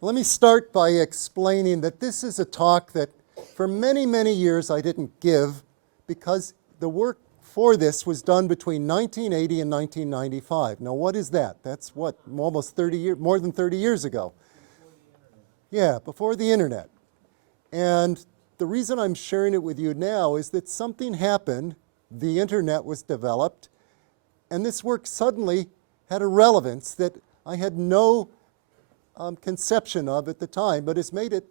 Let me start by explaining that this is a talk that for many, many years I didn't give because the work for this was done between 1980 and 1995. Now what is that? That's what, almost 30 years, more than 30 years ago. Yeah, before the internet. And the reason I'm sharing it with you now is that something happened, the internet was developed, and this work suddenly had a relevance that I had no conception of at the time, but it's made it,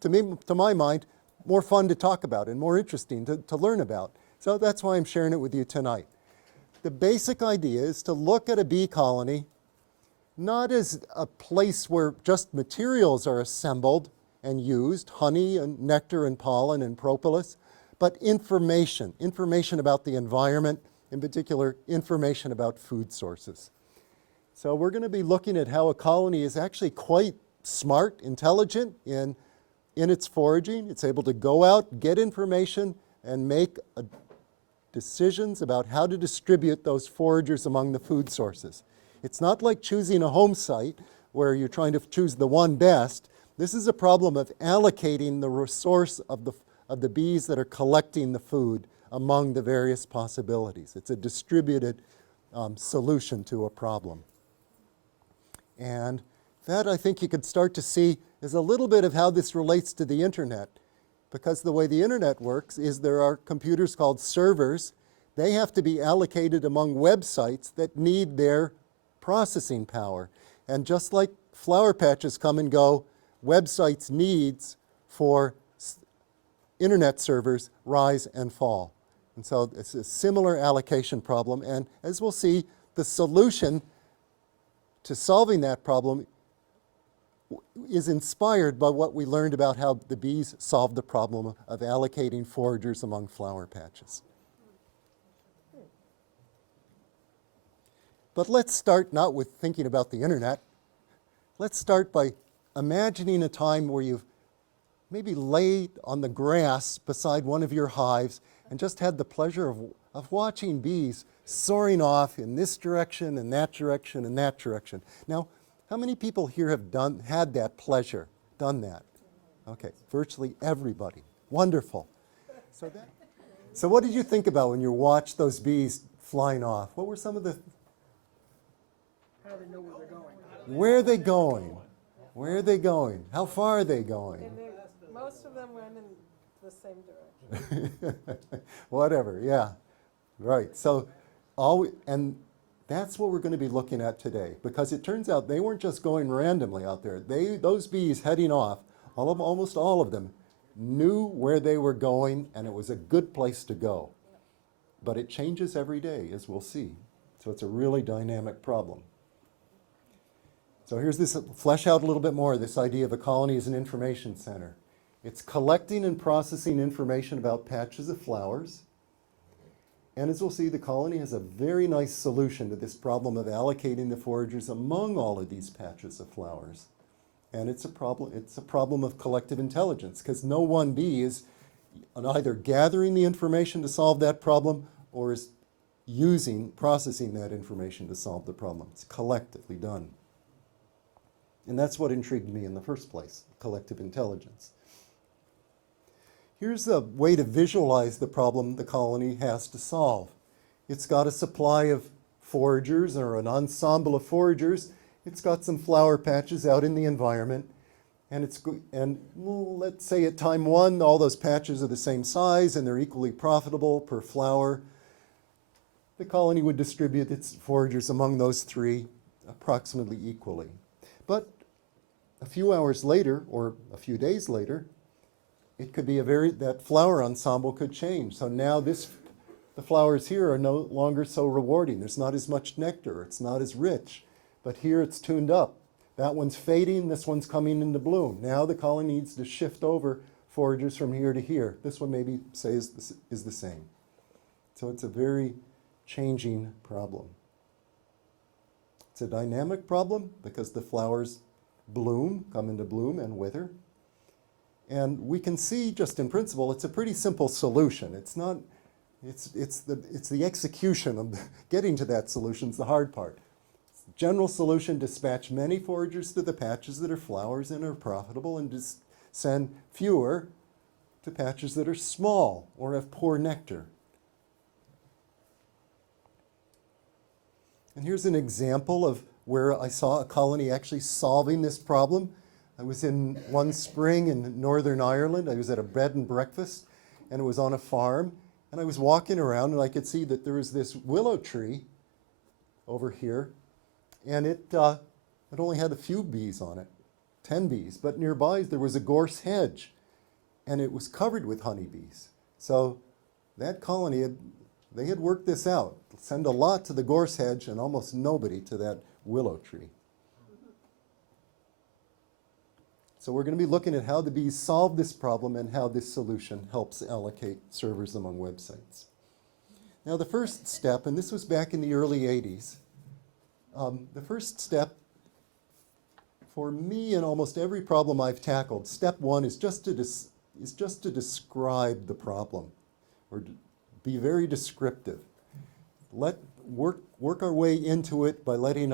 to my mind, more fun to talk about and more interesting to learn about. So that's why I'm sharing it with you tonight. The basic idea is to look at a bee colony not as a place where just materials are assembled and used, honey and nectar and pollen and propolis, but information about the environment, in particular information about food sources. So we're going to be looking at how a colony is actually quite smart, intelligent in its foraging. It's able to go out, get information, and make decisions about how to distribute those foragers among the food sources. It's not like choosing a home site where you're trying to choose the one best. This is a problem of allocating the resource of the bees that are collecting the food among the various possibilities. It's a distributed solution to a problem. And that, I think, you could start to see is a little bit of how this relates to the internet. Because the way the internet works is there are computers called servers. They have to be allocated among websites that need their processing power. And just like flower patches come and go, websites' needs for internet servers rise and fall. And so it's a similar allocation problem. And as we'll see, the solution to solving that problem is inspired by what we learned about how the bees solved the problem of allocating foragers among flower patches. But let's start not with thinking about the internet. Let's start by imagining a time where you've maybe laid on the grass beside one of your hives and just had the pleasure of watching bees soaring off in this direction and that direction and that direction. Now, how many people here have had that pleasure, done that? Okay, virtually everybody. Wonderful. So what did you think about when you watched those bees flying off? What were some of the... How do they know where they're going? Where are they going? Where are they going? How far are they going? Most of them went in the same direction. Whatever, yeah. Right. So, and that's what we're going to be looking at today, because it turns out they weren't just going randomly out there. Those bees heading off, almost all of them, knew where they were going, and it was a good place to go. But it changes every day, as we'll see. So it's a really dynamic problem. So here's this, flesh out a little bit more, this idea of a colony as an information center. It's collecting and processing information about patches of flowers. And as we'll see, the colony has a very nice solution to this problem of allocating the foragers among all of these patches of flowers. And it's a problem of collective intelligence, because no one bee is either gathering the information to solve that problem or is processing that information to solve the problem. It's collectively done. And that's what intrigued me in the first place, collective intelligence. Here's a way to visualize the problem the colony has to solve. It's got a supply of foragers, or an ensemble of foragers. It's got some flower patches out in the environment. And let's say at time one, all those patches are the same size and they're equally profitable per flower. The colony would distribute its foragers among those three approximately equally. But a few hours later, or a few days later, it could be that flower ensemble could change. So now the flowers here are no longer so rewarding. There's not as much nectar. It's not as rich. But here it's tuned up. That one's fading. This one's coming into bloom. Now the colony needs to shift over foragers from here to here. This one maybe say is the same. So it's a very changing problem. It's a dynamic problem because the flowers come into bloom and wither. And we can see just in principle, it's a pretty simple solution. It's the execution of getting to that solution is the hard part. General solution, dispatch many foragers to the patches that are flowers and are profitable, and just send fewer to patches that are small or have poor nectar. And here's an example of where I saw a colony actually solving this problem. I was in one spring in Northern Ireland. I was at a bed and breakfast, and it was on a farm. And I was walking around, and I could see that there was this willow tree over here, and it only had a few bees on it, 10 bees. But nearby there was a gorse hedge, and it was covered with honeybees. So that colony, they had worked this out. Send a lot to the gorse hedge and almost nobody to that willow tree. So we're going to be looking at how the bees solve this problem and how this solution helps allocate servers among websites. Now the first step, and this was back in the early 80s, the first step for me in almost every problem I've tackled, step one is just to describe the problem, or be very descriptive. Work our way into it by letting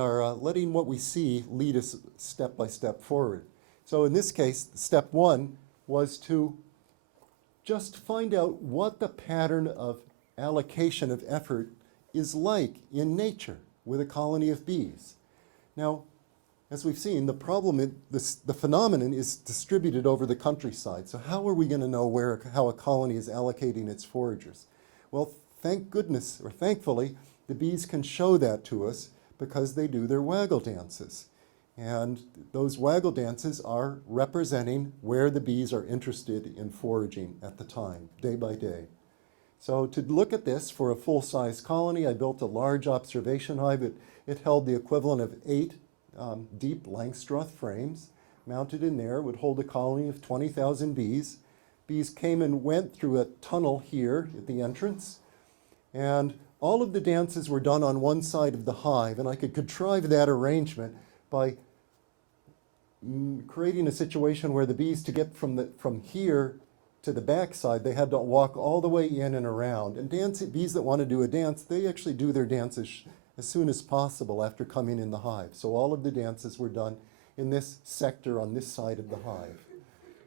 what we see lead us step by step forward. So in this case, step one was to just find out what the pattern of allocation of effort is like in nature with a colony of bees. Now, as we've seen, the problem, the phenomenon is distributed over the countryside. So how are we going to know how a colony is allocating its foragers? Well, thank goodness, or thankfully, the bees can show that to us because they do their waggle dances. And those waggle dances are representing where the bees are interested in foraging at the time, day by day. So to look at this for a full-size colony, I built a large observation hive. It held the equivalent of 8 deep Langstroth frames. Mounted in there would hold a colony of 20,000 bees. Bees came and went through a tunnel here at the entrance. And all of the dances were done on one side of the hive, and I could contrive that arrangement by creating a situation where the bees, to get from here to the back side, they had to walk all the way in and around. And bees that want to do a dance, they actually do their dances as soon as possible after coming in the hive. So all of the dances were done in this sector on this side of the hive.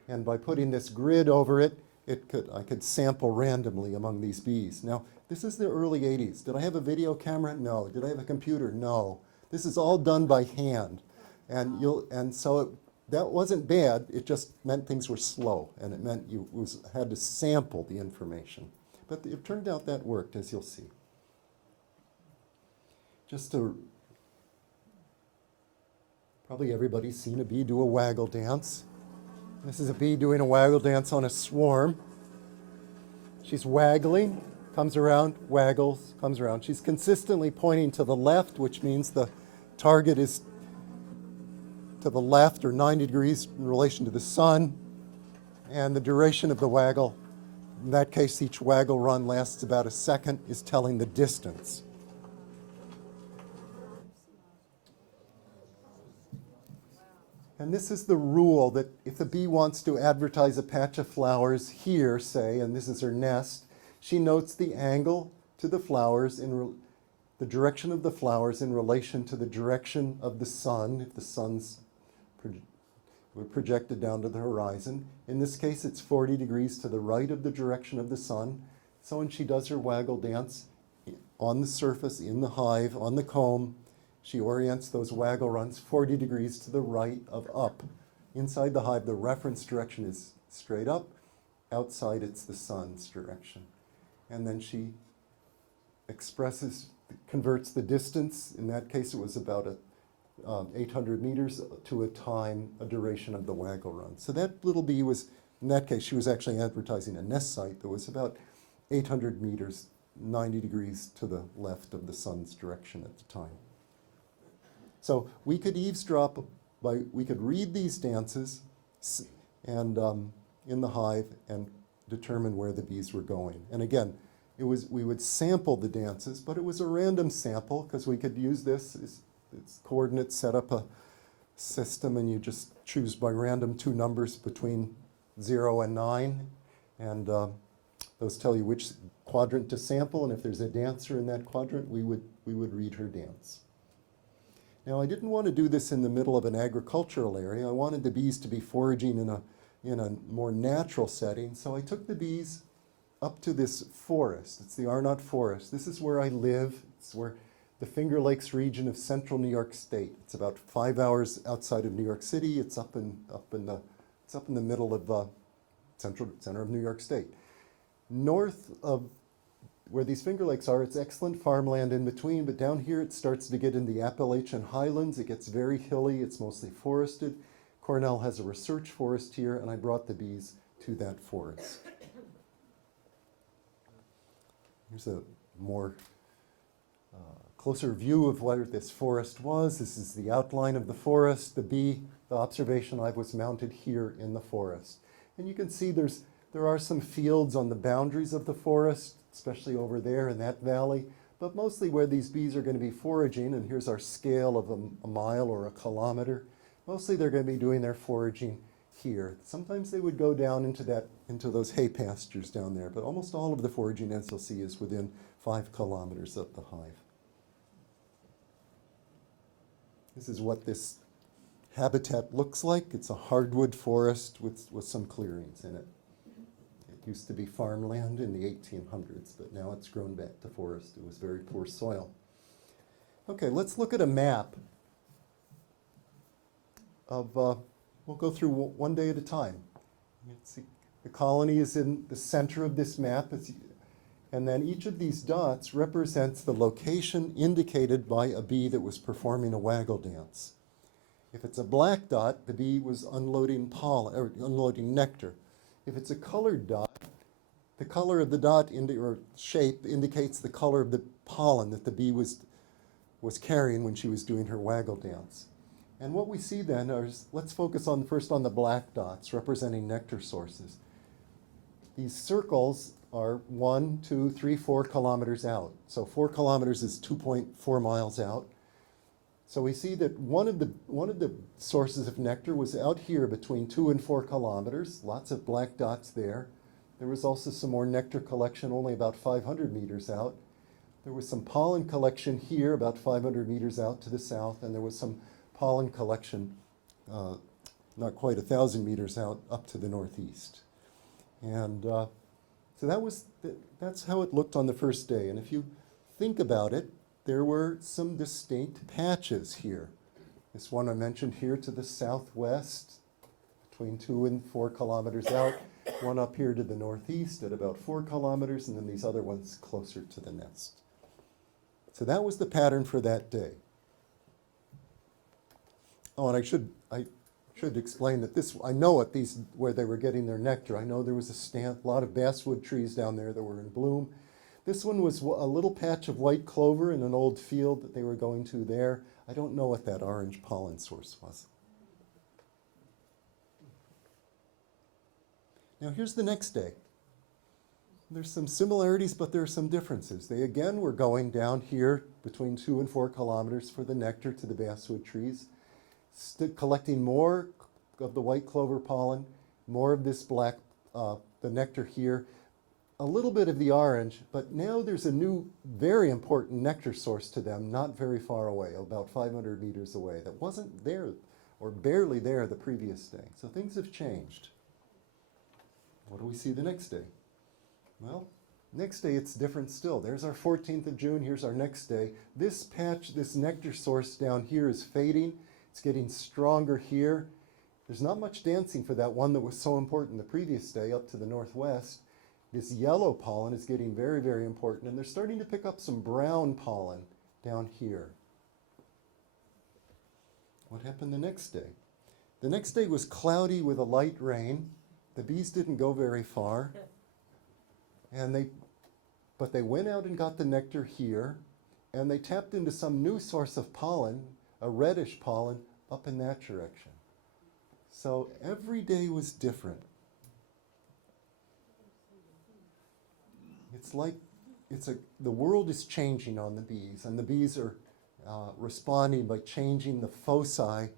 And by putting this grid over it, I could sample randomly among these bees. Now, this is the early 80s. Did I have a video camera? No. Did I have a computer? No. This is all done by hand. And so that wasn't bad. It just meant things were slow, and it meant you had to sample the information. But it turned out that worked, as you'll see. Probably everybody's seen a bee do a waggle dance. This is a bee doing a waggle dance on a swarm. She's waggling, comes around, waggles, comes around. She's consistently pointing to the left, which means the target is to the left or 90 degrees in relation to the sun. And the duration of the waggle, in that case, each waggle run lasts about a second, is telling the distance. And this is the rule that if a bee wants to advertise a patch of flowers here, say, and this is her nest, she notes the angle to the flowers, the direction of the flowers in relation to the direction of the sun, if the sun's projected down to the horizon. In this case, it's 40 degrees to the right of the direction of the sun. So when she does her waggle dance on the surface, in the hive, on the comb, she orients those waggle runs 40 degrees to the right of up. Inside the hive, the reference direction is straight up. Outside, it's the sun's direction. And then she converts the distance. In that case, it was about 800 meters to a duration of the waggle run. So that little bee was, in that case, she was actually advertising a nest site that was about 800 meters, 90 degrees to the left of the sun's direction at the time. So we could eavesdrop we could read these dances and in the hive and determine where the bees were going. And again, we would sample the dances, but it was a random sample because we could use this it's coordinates, set up a system, and you just choose by random 2 numbers between 0 and 9, and those tell you which quadrant to sample, and if there's a dancer in that quadrant, we would read her dance. Now, I didn't want to do this in the middle of an agricultural area. I wanted the bees to be foraging in a more natural setting, so I took the bees up to this forest. It's the Arnott Forest. This is where I live. It's where the Finger Lakes region of central New York State. It's about 5 hours outside of New York City. It's up in the middle of center of New York State. North of where these Finger Lakes are, it's excellent farmland in between, but down here it starts to get in the Appalachian Highlands. It gets very hilly. It's mostly forested. Cornell has a research forest here, and I brought the bees to that forest. Here's a more closer view of what this forest was. This is the outline of the forest. The observation hive was mounted here in the forest. And you can see there are some fields on the boundaries of the forest, especially over there in that valley, but mostly where these bees are going to be foraging, and here's our scale of a mile or a kilometer. Mostly they're going to be doing their foraging here. Sometimes they would go down into those hay pastures down there, but almost all of the foraging, as you'll see, is within 5 kilometers of the hive. This is what this habitat looks like. It's a hardwood forest with some clearings in it. It used to be farmland in the 1800s, but now it's grown back to forest. It was very poor soil. Okay, let's look at a map of, we'll go through one day at a time. See, the colony is in the center of this map, and then each of these dots represents the location indicated by a bee that was performing a waggle dance. If it's a black dot, the bee was unloading pollen, or unloading nectar. If it's a colored dot, the color of the dot or shape indicates the color of the pollen that the bee was carrying when she was doing her waggle dance. And what we see then is, let's focus first on the black dots representing nectar sources. These circles are 1, 2, 3, 4 kilometers out. So 4 kilometers is 2.4 miles out. So we see that one of the sources of nectar was out here between 2 and 4 kilometers. Lots of black dots there. There was also some more nectar collection only about 500 meters out. There was some pollen collection here about 500 meters out to the south, and there was some pollen collection not quite 1,000 meters out up to the northeast. And so that's how it looked on the first day. And if you think about it, there were some distinct patches here. This one I mentioned here to the southwest, between 2 and 4 kilometers out, one up here to the northeast at about 4 kilometers, and then these other ones closer to the nest. So that was the pattern for that day. Oh, and I should explain that I know where they were getting their nectar. I know there was a lot of basswood trees down there that were in bloom. This one was a little patch of white clover in an old field that they were going to there. I don't know what that orange pollen source was. Now here's the next day. There's some similarities, but there are some differences. They again were going down here between 2 and 4 kilometers for the nectar to the basswood trees, collecting more of the white clover pollen, more of this black, the nectar here, a little bit of the orange, but now there's a new, very important nectar source to them, not very far away, about 500 meters away, that wasn't there or barely there the previous day. So things have changed. What do we see the next day? Well, next day it's different still. There's our 14th of June, here's our next day. This patch, this nectar source down here is fading. It's getting stronger here. There's not much dancing for that one that was so important the previous day up to the northwest. This yellow pollen is getting very, very important, and they're starting to pick up some brown pollen down here. What happened the next day? The next day was cloudy with a light rain. The bees didn't go very far, but they went out and got the nectar here, and they tapped into some new source of pollen, a reddish pollen, up in that direction. So every day was different. It's like the world is changing on the bees, and the bees are responding by changing the foci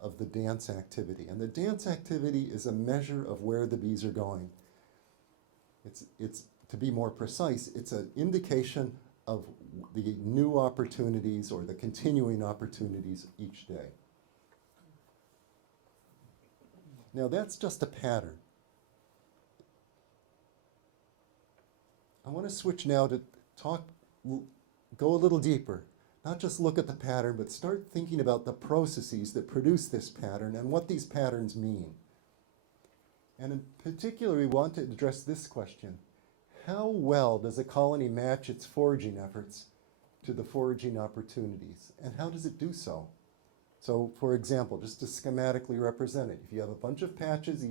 of the dance activity. And the dance activity is a measure of where the bees are going. It's to be more precise, it's an indication of the new opportunities or the continuing opportunities each day. Now that's just a pattern. I want to switch now to go a little deeper. Not just look at the pattern, but start thinking about the processes that produce this pattern and what these patterns mean. And in particular, we want to address this question. How well does a colony match its foraging efforts to the foraging opportunities? And how does it do so? So, for example, just to schematically represent it, if you have a bunch of patches,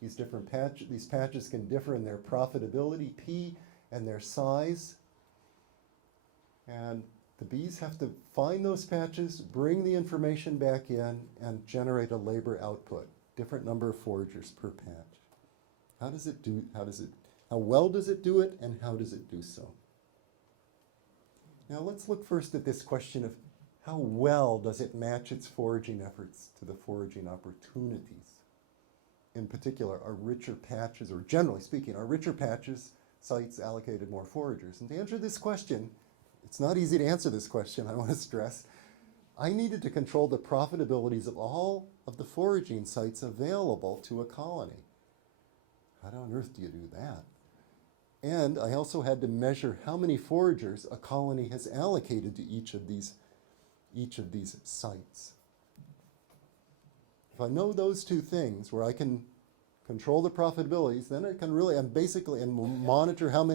these patches can differ in their profitability, P, and their size. And the bees have to find those patches, bring the information back in, and generate a labor output. Different number of foragers per patch. How well does it do it, and how does it do so? Now let's look first at this question of how well does it match its foraging efforts to the foraging opportunities? In particular, are richer patches, or generally speaking, are richer patches sites allocated more foragers? And to answer this question, it's not easy to answer this question, I want to stress. I needed to control the profitabilities of all of the foraging sites available to a colony. How on earth do you do that? And I also had to measure how many foragers a colony has allocated to each of these sites. If I know those two things, where I can control the profitabilities, then I can really, and monitor how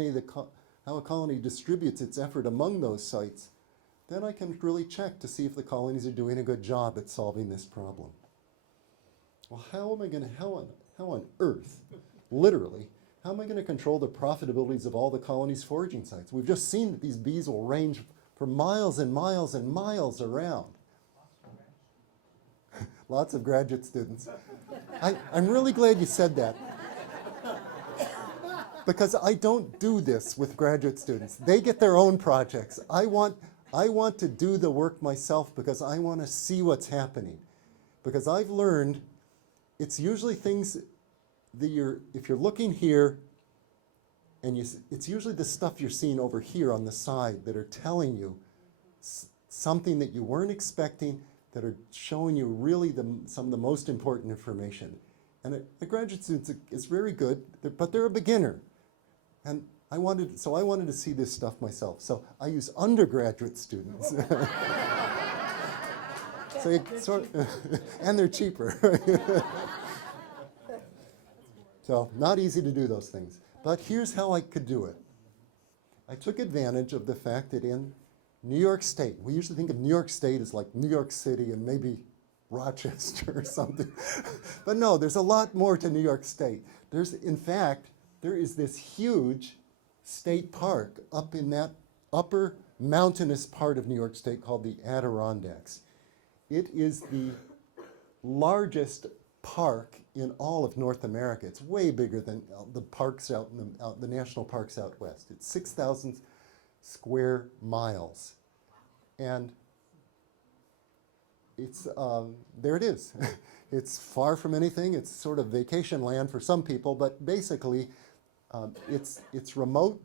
a colony distributes its effort among those sites, then I can really check to see if the colonies are doing a good job at solving this problem. Well, how on earth, literally, how am I going to control the profitabilities of all the colonies' foraging sites? We've just seen that these bees will range for miles and miles and miles around. Lots of graduate students. I'm really glad you said that. Because I don't do this with graduate students. They get their own projects. I want to do the work myself because I want to see what's happening. Because I've learned it's usually things that if you're looking here, and it's usually the stuff you're seeing over here on the side that are telling you something that you weren't expecting, that are showing you really some of the most important information. And a graduate student is very good, but they're a beginner. And I wanted to see this stuff myself. So I use undergraduate students. And they're cheaper. So not easy to do those things. But here's how I could do it. I took advantage of the fact that in New York State, we usually think of New York State as like New York City and maybe Rochester or something. But no, there's a lot more to New York State. In fact, there is this huge state park up in that upper mountainous part of New York State called the Adirondacks. It is the largest park in all of North America. It's way bigger than the parks the national parks out west. It's 6,000 square miles. And it's, there it is. It's far from anything. It's sort of vacation land for some people, but basically it's remote,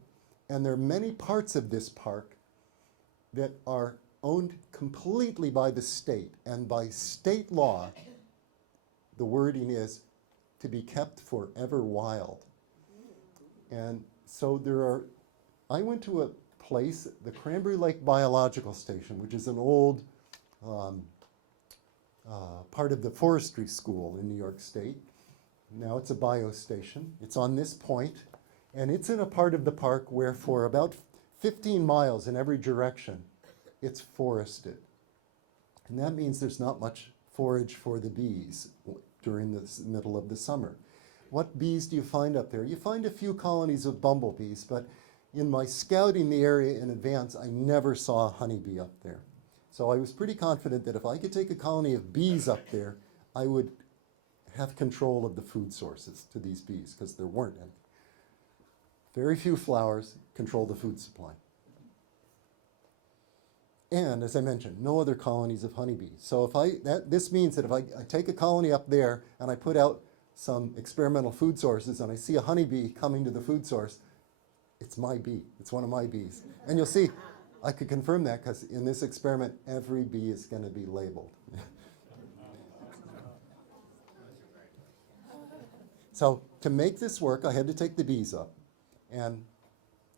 and there are many parts of this park that are owned completely by the state, and by state law, the wording is to be kept forever wild. And so I went to a place, the Cranberry Lake Biological Station, which is an old part of the forestry school in New York State. Now it's a biostation. It's on this point, and it's in a part of the park where for about 15 miles in every direction, it's forested. And that means there's not much forage for the bees during the middle of the summer. What bees do you find up there? You find a few colonies of bumblebees, but in my scouting the area in advance, I never saw a honeybee up there. So I was pretty confident that if I could take a colony of bees up there, I would have control of the food sources to these bees, because there weren't any. Very few flowers, control the food supply. And as I mentioned, no other colonies of honeybees. So this means that if I take a colony up there and I put out some experimental food sources and I see a honeybee coming to the food source, it's my bee. It's one of my bees. And you'll see I could confirm that because in this experiment, every bee is going to be labeled. So to make this work, I had to take the bees up. And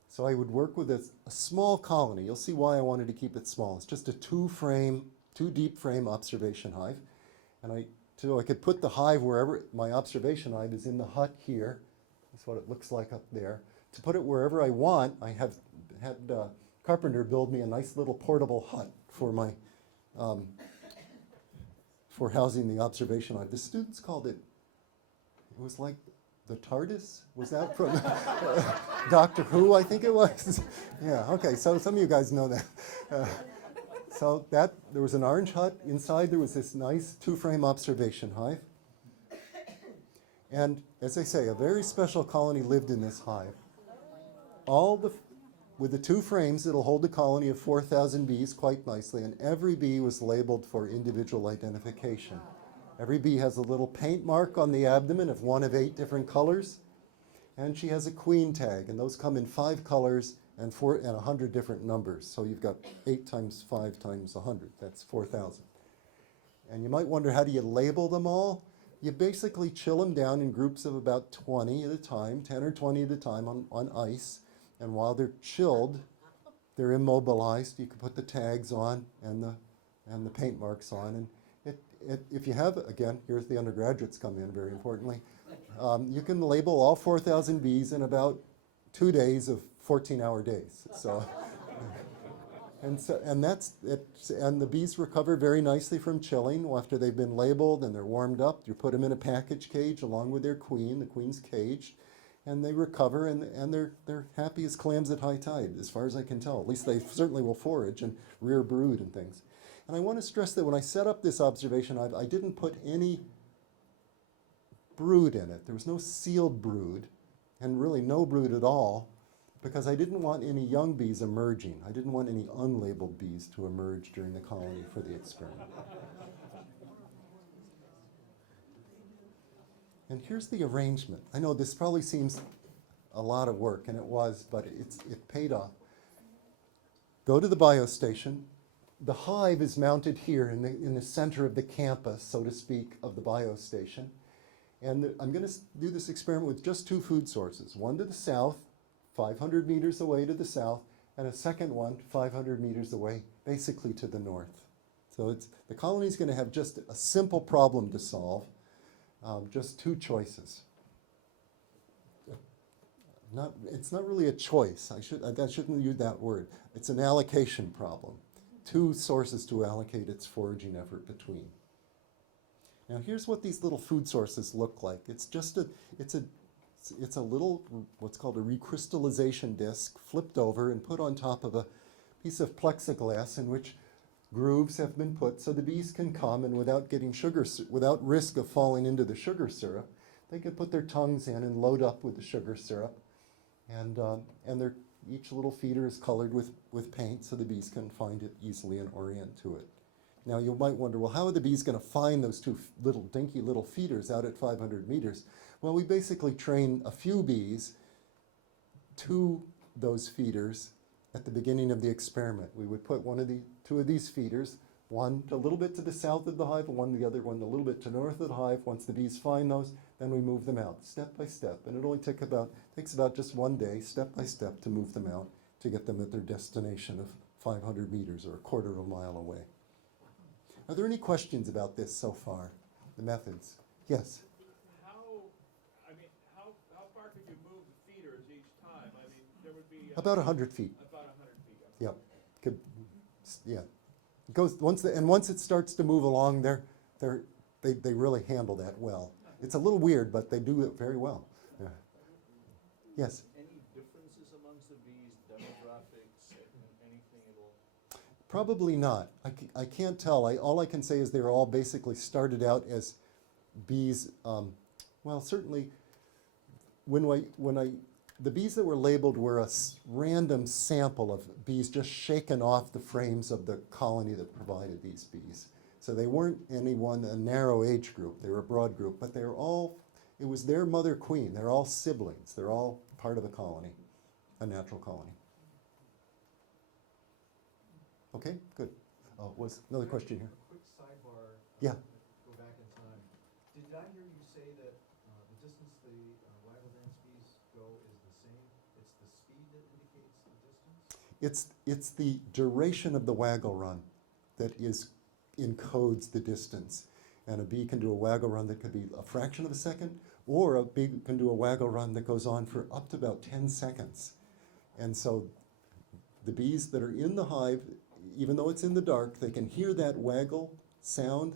so I would work with a small colony. You'll see why I wanted to keep it small. It's just a two deep frame observation hive. And so I could put the hive wherever my observation hive is in the hut here. That's what it looks like up there. To put it wherever I want, I have had Carpenter build me a nice little portable hut for my for housing the observation hive. The students called it. It was like the TARDIS? Was that from Doctor Who, I think it was? Yeah, okay, so some of you guys know that. So there was an orange hut. Inside there was this nice two-frame observation hive. And as I say, a very special colony lived in this hive. With the two frames, it'll hold a colony of 4,000 bees quite nicely, and every bee was labeled for individual identification. Every bee has a little paint mark on the abdomen of one of 8 different colors, and she has a queen tag, and those come in 5 colors and 100 different numbers. So you've got 8 times 5 times 100. That's 4,000. And you might wonder, how do you label them all? You basically chill them down in groups of about 20 at a time, 10 or 20 at a time on ice. And while they're chilled, they're immobilized. You can put the tags on and the paint marks on. And if you have, again, here's the undergraduates come in, very importantly. You can label all 4,000 bees in about 2 days of 14-hour days. So, and that's it. And the bees recover very nicely from chilling after they've been labeled and they're warmed up. You put them in a package cage along with their queen. The queen's caged, and they recover, and they're happy as clams at high tide, as far as I can tell. At least they certainly will forage and rear brood and things. And I want to stress that when I set up this observation hive, I didn't put any brood in it. There was no sealed brood, and really no brood at all, because I didn't want any young bees emerging. I didn't want any unlabeled bees to emerge during the colony for the experiment. And here's the arrangement. I know this probably seems a lot of work, and it was, but it paid off. Go to the biostation. The hive is mounted here in the center of the campus, so to speak, of the biostation. And I'm going to do this experiment with just 2 food sources. One to the south, 500 meters away to the south, and a second one 500 meters away, basically to the north. So the colony is going to have just a simple problem to solve, just 2 choices. It's not really a choice. I shouldn't use that word. It's an allocation problem. 2 sources to allocate its foraging effort between. Now here's what these little food sources look like. It's a little, what's called a recrystallization disc, flipped over and put on top of a piece of plexiglass in which grooves have been put so the bees can come, and without risk of falling into the sugar syrup, they can put their tongues in and load up with the sugar syrup. And each little feeder is colored with paint so the bees can find it easily and orient to it. Now you might wonder, well, how are the bees going to find those 2 dinky little feeders out at 500 meters? Well, we basically train a few bees to those feeders at the beginning of the experiment. We would put 2 of these feeders, one a little bit to the south of the hive, and the other one a little bit to the north of the hive. Once the bees find those, then we move them out step by step. And it only takes about just 1 day, step by step, to move them out to get them at their destination of 500 meters or a quarter of a mile away. Are there any questions about this so far? The methods? Yes? How far could you move the feeders each time? I mean, there would be... About 100 feet. About 100 feet. Yep. Yeah. It goes once it starts to move along, they really handle that well. It's a little weird, but they do it very well. Yeah. Yes. Any differences amongst the bees, demographics, anything at all? Probably not. I can't tell. All I can say is they were all basically started out as bees. Well, certainly, the bees that were labeled were a random sample of bees just shaken off the frames of the colony that provided these bees. So they weren't a narrow age group. They were a broad group, but it was their mother queen. They're all siblings. They're all part of a colony, a natural colony. Okay, good. Oh, was another question here? A quick sidebar. Yeah. Go back in time. Did I hear you say that the distance the waggle dance bees go is the same? It's the speed that indicates the distance? It's the duration of the waggle run that encodes the distance. And a bee can do a waggle run that could be a fraction of a second, or a bee can do a waggle run that goes on for up to about 10 seconds. And so the bees that are in the hive, even though it's in the dark, they can hear that waggle sound.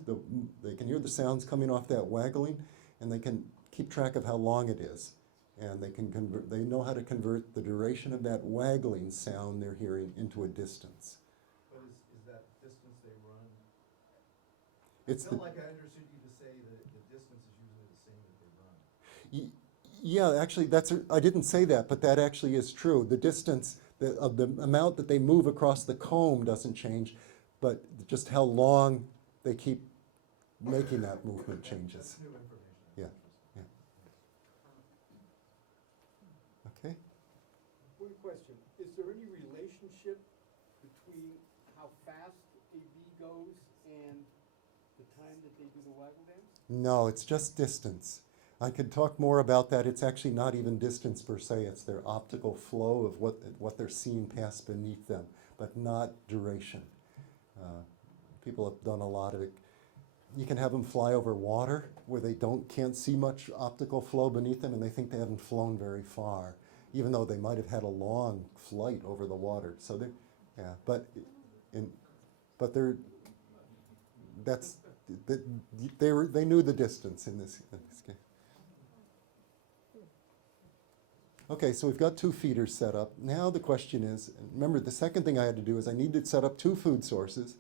They can hear the sounds coming off that waggling, and they can keep track of how long it is. And they know how to convert the duration of that waggling sound they're hearing into a distance. But is that distance they run? It's I felt like I understood you to say that the distance is usually the same that they run. Yeah, actually, I didn't say that, but that actually is true. The distance of the amount that they move across the comb doesn't change, but just how long they keep making that movement changes. That's new information. Yeah, yeah. Okay. One question, is there any relationship between how fast a bee goes and the time that they do the waggle dance? No, it's just distance. I could talk more about that. It's actually not even distance per se. It's their optical flow of what they're seeing pass beneath them, but not duration. People have done a lot of it. You can have them fly over water where they can't see much optical flow beneath them, and they think they haven't flown very far, even though they might have had a long flight over the water. So they knew the distance in this case. Okay, so we've got 2 feeders set up. Now the question is, remember the second thing I had to do is I needed to set up 2 food sources,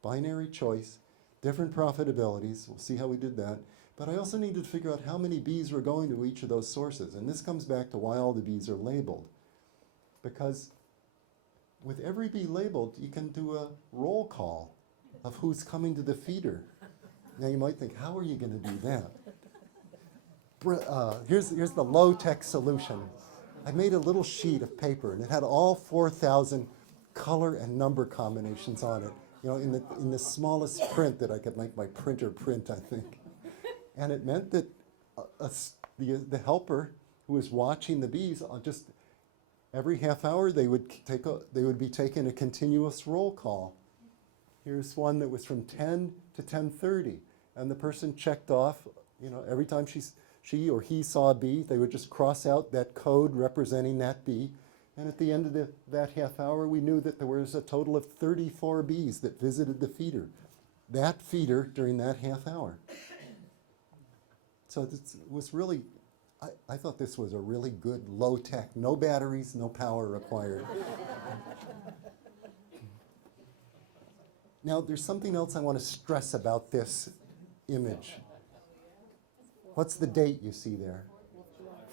binary choice, different profitabilities. We'll see how we did that. But I also needed to figure out how many bees were going to each of those sources. And this comes back to why all the bees are labeled. Because with every bee labeled, you can do a roll call of who's coming to the feeder. Now you might think, how are you going to do that? Here's the low-tech solution. I made a little sheet of paper, and it had all 4,000 color and number combinations on it, in the smallest print that I could make my printer print, I think. And it meant that the helper who was watching the bees, just every half hour they would be taking a continuous roll call. Here's one that was from 10 to 10:30, and the person checked off, every time she or he saw a bee, they would just cross out that code representing that bee. And at the end of that half hour, we knew that there was a total of 34 bees that visited the feeder. That feeder during that half hour. So it was really, I thought this was a really good low tech, no batteries, no power required. Now, there's something else I want to stress about this image. What's the date you see there?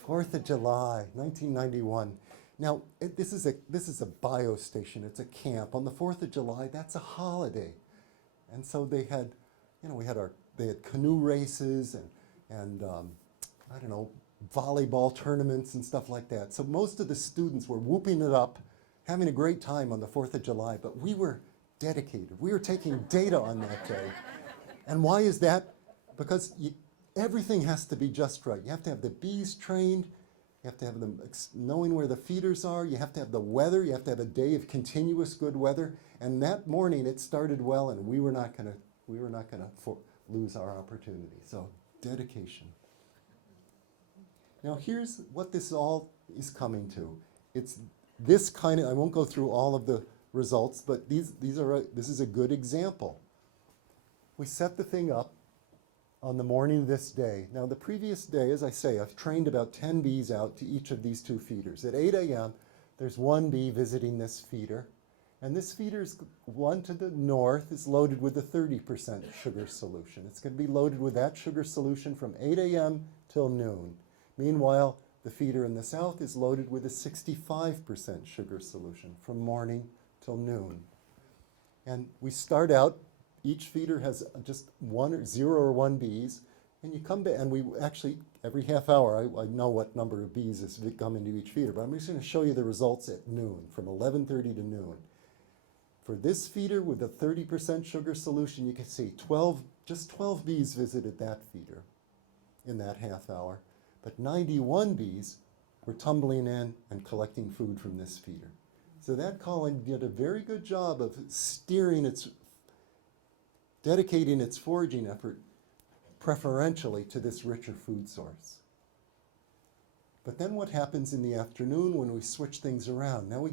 4th of July, 1991. Now, this is a biostation. It's a camp. On the 4th of July, that's a holiday. And so they had, they had canoe races and volleyball tournaments and stuff like that. So most of the students were whooping it up, having a great time on the 4th of July, but we were dedicated. We were taking data on that day. And why is that? Because everything has to be just right. You have to have the bees trained. You have to have them knowing where the feeders are. You have to have the weather. You have to have a day of continuous good weather. And that morning it started well, and we were not going to lose our opportunity. So dedication. Now here's what this all is coming to. It's this kind of. I won't go through all of the results, but this is a good example. We set the thing up on the morning of this day. Now the previous day, as I say, I've trained about 10 bees out to each of these 2 feeders. At 8 a.m., there's 1 bee visiting this feeder. And this feeder's one to the north is loaded with a 30% sugar solution. It's going to be loaded with that sugar solution from 8 a.m. till noon. Meanwhile, the feeder in the south is loaded with a 65% sugar solution from morning till noon. And we start out, each feeder has just 0 or 1 bees, and you come back, and we actually, every half hour, I know what number of bees is coming to each feeder, but I'm just going to show you the results at noon, from 11:30 to noon. For this feeder with a 30% sugar solution, you can see just 12 bees visited that feeder in that half hour, but 91 bees were tumbling in and collecting food from this feeder. So that colony did a very good job of dedicating its foraging effort preferentially to this richer food source. But then what happens in the afternoon when we switch things around? Now we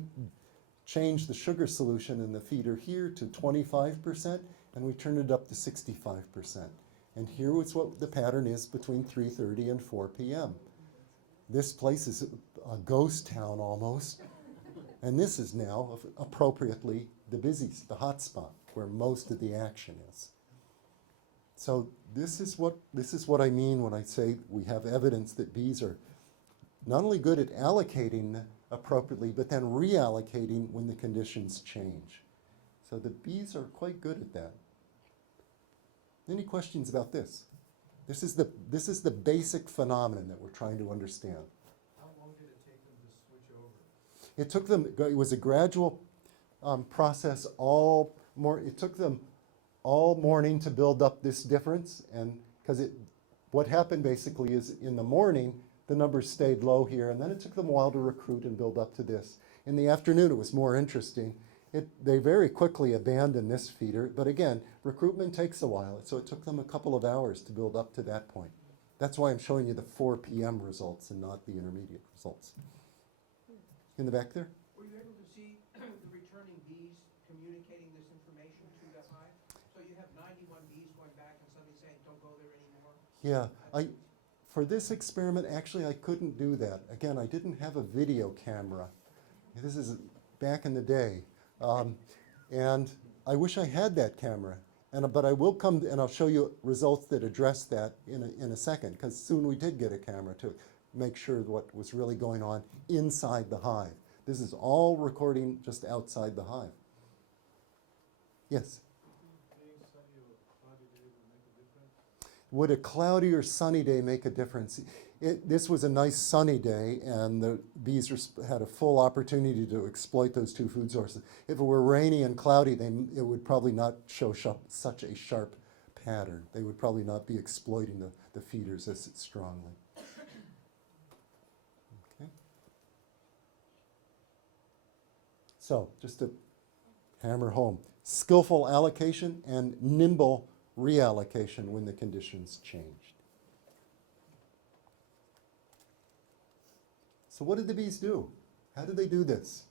change the sugar solution in the feeder here to 25%, and we turn it up to 65%. And here is what the pattern is between 3:30 and 4 p.m. This place is a ghost town almost, and this is now appropriately the hot spot where most of the action is. So this is what I mean when I say we have evidence that bees are not only good at allocating appropriately, but then reallocating when the conditions change. So the bees are quite good at that. Any questions about this? This is the basic phenomenon that we're trying to understand. How long did it take them to switch over? It was a gradual process. It took them all morning to build up this difference, and what happened basically is in the morning the numbers stayed low here, and then it took them a while to recruit and build up to this. In the afternoon it was more interesting. They very quickly abandoned this feeder, but again, recruitment takes a while, so it took them a couple of hours to build up to that point. That's why I'm showing you the 4 p.m. results and not the intermediate results. In the back there? Were you able to see the returning bees communicating this information to the hive? So you have 91 bees going back and suddenly saying, don't go there anymore? Yeah, for this experiment, actually I couldn't do that. Again, I didn't have a video camera. This is back in the day. And I wish I had that camera. But I will come and I'll show you results that address that in a second, because soon we did get a camera to make sure what was really going on inside the hive. This is all recording just outside the hive. Yes? Would a cloudy or sunny day make a difference? This was a nice sunny day, and the bees had a full opportunity to exploit those two food sources. If it were rainy and cloudy, it would probably not show such a sharp pattern. They would probably not be exploiting the feeders as strongly. Okay. So, just to hammer home, skillful allocation and nimble reallocation when the conditions changed. So what did the bees do? How did they do this?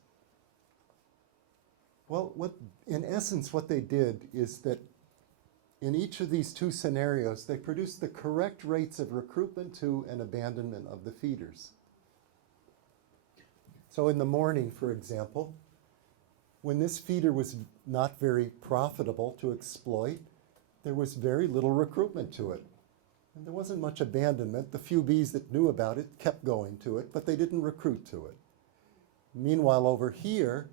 Well, in essence, what they did is that in each of these two scenarios, they produced the correct rates of recruitment to and abandonment of the feeders. So in the morning, for example, when this feeder was not very profitable to exploit, there was very little recruitment to it. And there wasn't much abandonment. The few bees that knew about it kept going to it, but they didn't recruit to it. Meanwhile, over here,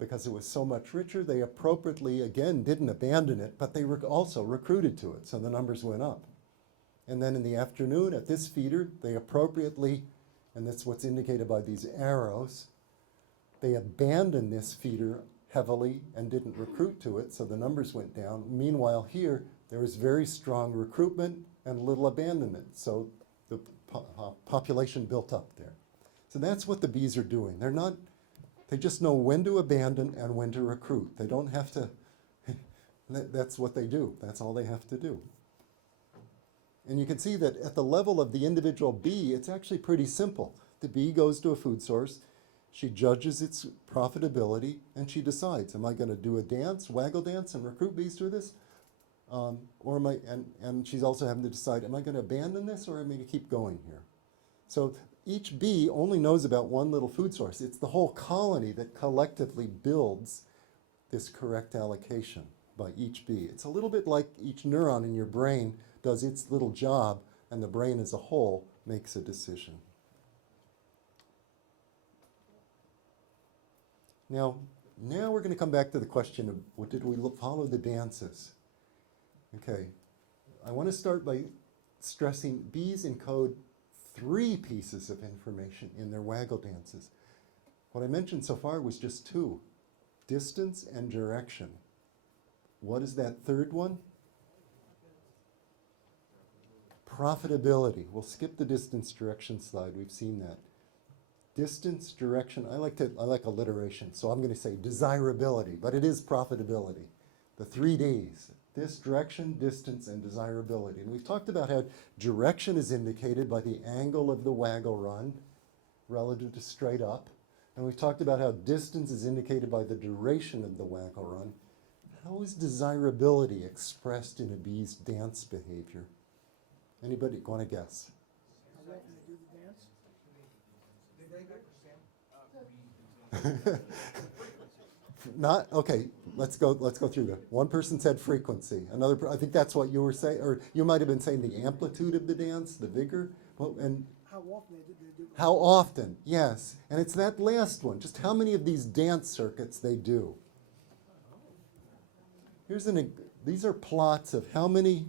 because it was so much richer, they appropriately, again, didn't abandon it, but they also recruited to it, so the numbers went up. And then in the afternoon, at this feeder, they appropriately, and that's what's indicated by these arrows, they abandoned this feeder heavily and didn't recruit to it, so the numbers went down. Meanwhile, here, there was very strong recruitment and little abandonment, so the population built up there. So that's what the bees are doing. They just know when to abandon and when to recruit. They don't have to, that's what they do. That's all they have to do. And you can see that at the level of the individual bee, it's actually pretty simple. The bee goes to a food source, she judges its profitability, and she decides, am I going to do a dance, waggle dance, and recruit bees to this? Or am I, and she's also having to decide, am I going to abandon this or am I going to keep going here? So each bee only knows about one little food source. It's the whole colony that collectively builds this correct allocation by each bee. It's a little bit like each neuron in your brain does its little job, and the brain as a whole makes a decision. Now we're going to come back to the question of, what did we follow the dances? Okay, I want to start by stressing bees encode 3 pieces of information in their waggle dances. What I mentioned so far was just 2. distance and direction. What is that third one? Profitability. We'll skip the distance direction slide. We've seen that. Distance, direction, I like alliteration, so I'm going to say desirability, but it is profitability. The 3 Ds, this, direction, distance, and desirability. And we've talked about how direction is indicated by the angle of the waggle run relative to straight up. And we've talked about how distance is indicated by the duration of the waggle run. How is desirability expressed in a bee's dance behavior? Anybody want to guess? Did they back to Sam? Not okay. Let's go through that. One person said frequency. Another, I think that's what you were saying, or you might have been saying the amplitude of the dance, the vigor. Well, and How often they do? how often? Yes, and it's that last one. Just how many of these dance circuits they do. These are plots of how many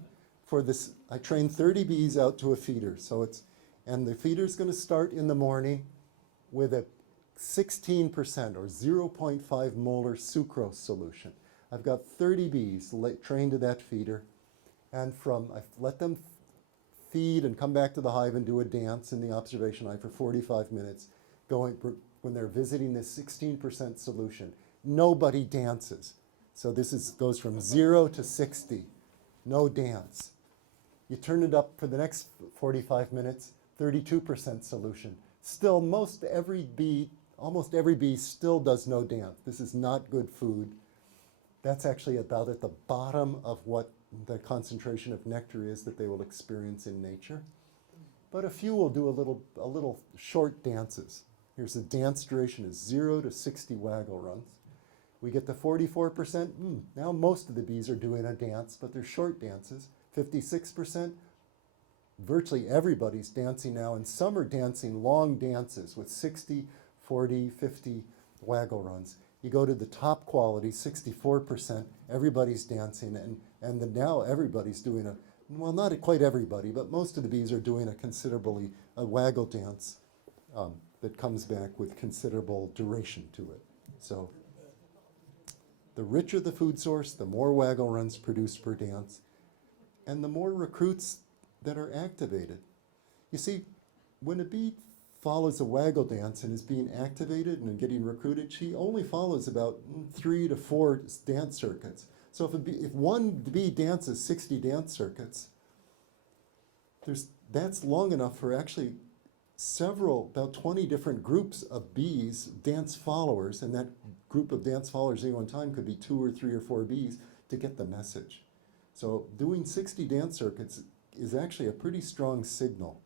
for this. I trained 30 bees out to a feeder, and the feeder's going to start in the morning with a 16% or 0.5 molar sucrose solution. I've got 30 bees trained to that feeder, and I let them feed and come back to the hive and do a dance in the observation hive for 45 minutes, when they're visiting this 16% solution. Nobody dances. So goes from 0 to 60, no dance. You turn it up for the next 45 minutes, 32% solution. Still, almost every bee still does no dance. This is not good food. That's actually about at the bottom of what the concentration of nectar is that they will experience in nature. But a few will do a little short dances. Here's the dance duration is 0 to 60 waggle runs. We get to 44%. Now most of the bees are doing a dance, but they're short dances. 56%. Virtually everybody's dancing now, and some are dancing long dances with 60, 40, 50 waggle runs. You go to the top quality, 64%, everybody's dancing, and now everybody's doing not quite everybody, but most of the bees are doing a waggle dance that comes back with considerable duration to it. So the richer the food source, the more waggle runs produced per dance, and the more recruits that are activated. You see, when a bee follows a waggle dance and is being activated and getting recruited, she only follows about 3 to 4 dance circuits. So if one bee dances 60 dance circuits, that's long enough for actually about 20 different groups of bees, dance followers, and that group of dance followers at any one time could be 2 or 3 or 4 bees to get the message. So doing 60 dance circuits is actually a pretty strong signal.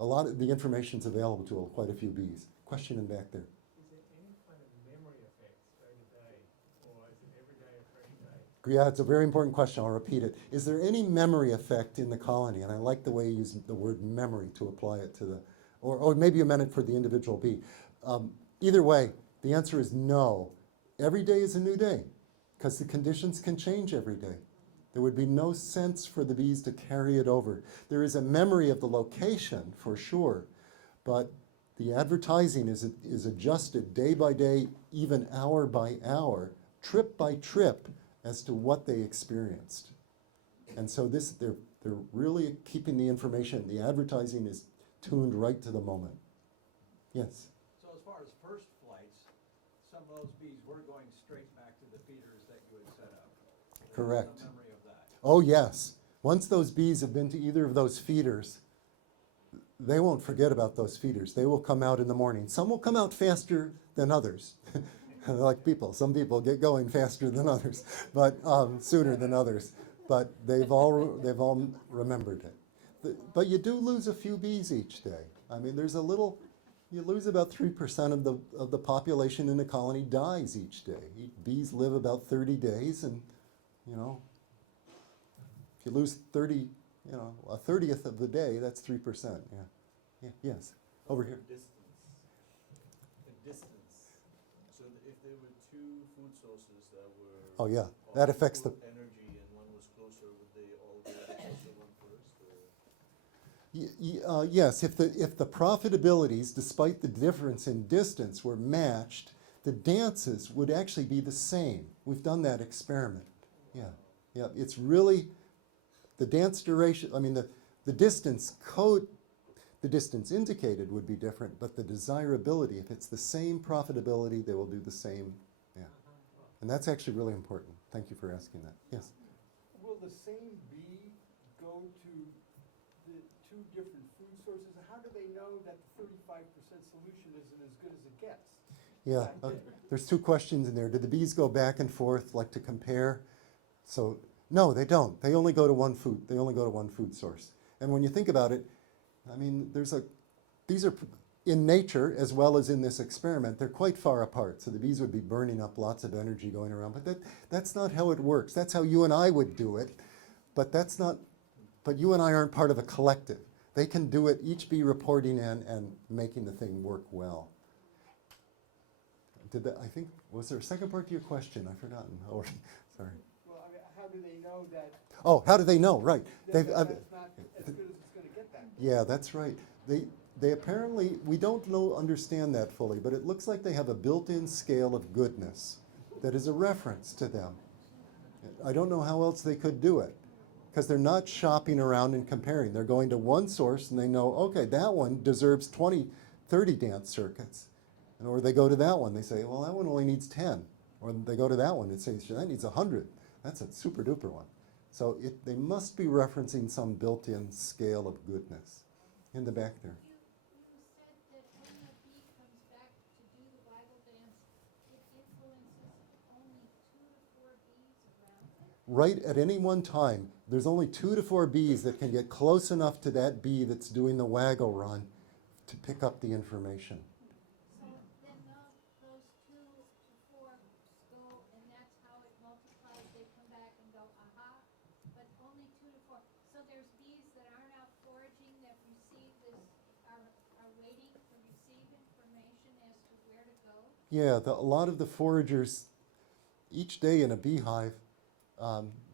A lot of the information is available to quite a few bees. Question in back there. Is there any kind of memory effect during the day, or is it every day a fresh day? Yeah, it's a very important question. I'll repeat it. Is there any memory effect in the colony? And I like the way you use the word memory to apply it to or maybe you meant it for the individual bee. Either way, the answer is no. Every day is a new day because the conditions can change every day. There would be no sense for the bees to carry it over. There is a memory of the location for sure, but the advertising is adjusted day by day, even hour by hour, trip by trip, as to what they experienced. And so they're really keeping the information. The advertising is tuned right to the moment. Yes? So as far as first flights, some of those bees were going straight back to the feeders that you had set up. There's Correct. some memory of that. Oh, yes. Once those bees have been to either of those feeders, they won't forget about those feeders. They will come out in the morning. Some will come out faster than others. Like people. Some people get going faster than others, but sooner than others. But they've all remembered it. But you do lose a few bees each day. I mean, you lose about 3% of the population in a colony dies each day. Bees live about 30 days, and if you lose 30, a 30th of the day, that's 3%. Yeah. Yes. Over here. The distance. So if there were two food sources that were Oh yeah, that affects the. energy and one was closer, would they all go to the closer one first? Yes, if the profitabilities, despite the difference in distance, were matched, the dances would actually be the same. We've done that experiment. Yeah, yeah. It's really the dance duration. I mean, the distance indicated would be different, but the desirability, if it's the same profitability, they will do the same. Yeah, and that's actually really important. Thank you for asking that. Yes. Will the same bee go to the two different food sources? How do they know that the 35% solution isn't as good as it gets? Yeah, there's two questions in there. Do the bees go back and forth, like to compare? So no, they don't. They only go to one food. They only go to one food source. And when you think about it, I mean, these are in nature as well as in this experiment. They're quite far apart. So the bees would be burning up lots of energy going around. But that's not how it works. That's how you and I would do it. But that's not. But you and I aren't part of a collective. They can do it. Each bee reporting in and making the thing work well. Was there a second part to your question? I've forgotten. Oh, sorry. Well, I mean, how do they know that, Oh, how do they know? Right. that's not as good as it's going to get that? Yeah, that's right. They apparently, we don't understand that fully, but it looks like they have a built-in scale of goodness that is a reference to them. I don't know how else they could do it, because they're not shopping around and comparing. They're going to one source and they know, okay, that one deserves 20, 30 dance circuits. Or they go to that one, they say, well, that one only needs 10. Or they go to that one and say, that needs 100. That's a super duper one. So they must be referencing some built-in scale of goodness. In the back there. You said that when the bee comes back to do the waggle dance, it influences only 2 to 4 bees around it? Right at any one time, there's only 2 to 4 bees that can get close enough to that bee that's doing the waggle run to pick up the information. So then those 2 to 4 go, and that's how it multiplies. They come back and go, aha, but only 2 to 4. So there's bees that aren't out foraging that receive this, are waiting to receive information as to where to go? Yeah, a lot of the foragers, each day in a beehive,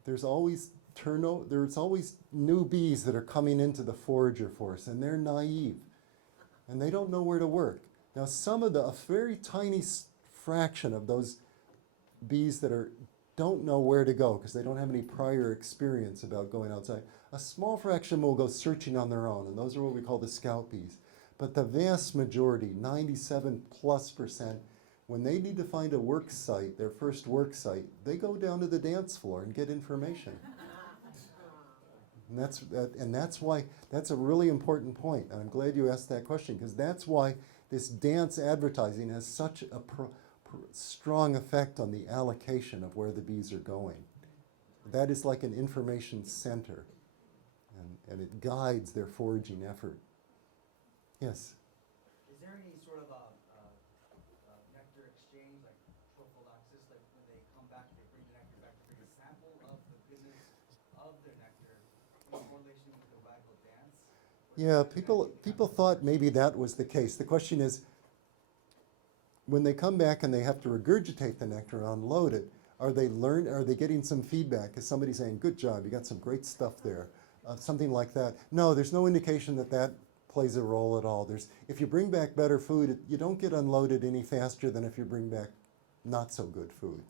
there's always turnover. There's always new bees that are coming into the forager force, and they're naive, and they don't know where to work. Now, a very tiny fraction of those bees that don't know where to go because they don't have any prior experience about going outside. A small fraction will go searching on their own, and those are what we call the scout bees. But the vast majority, 97+%, when they need to find a work site, their first work site, they go down to the dance floor and get information. And that's why, that's a really important point. And I'm glad you asked that question, because that's why this dance advertising has such a strong effect on the allocation of where the bees are going. That is like an information center, and it guides their foraging effort. Yes? Is there any sort of a nectar exchange, like prophylaxis, like when they come back, they bring the nectar back to bring a sample of the goodness of their nectar in correlation with the waggle dance? Yeah, people thought maybe that was the case. The question is, when they come back and they have to regurgitate the nectar and unload it, are they getting some feedback? Is somebody saying, good job, you got some great stuff there? Something like that. No, there's no indication that plays a role at all. If you bring back better food, you don't get unloaded any faster than if you bring back not so good food.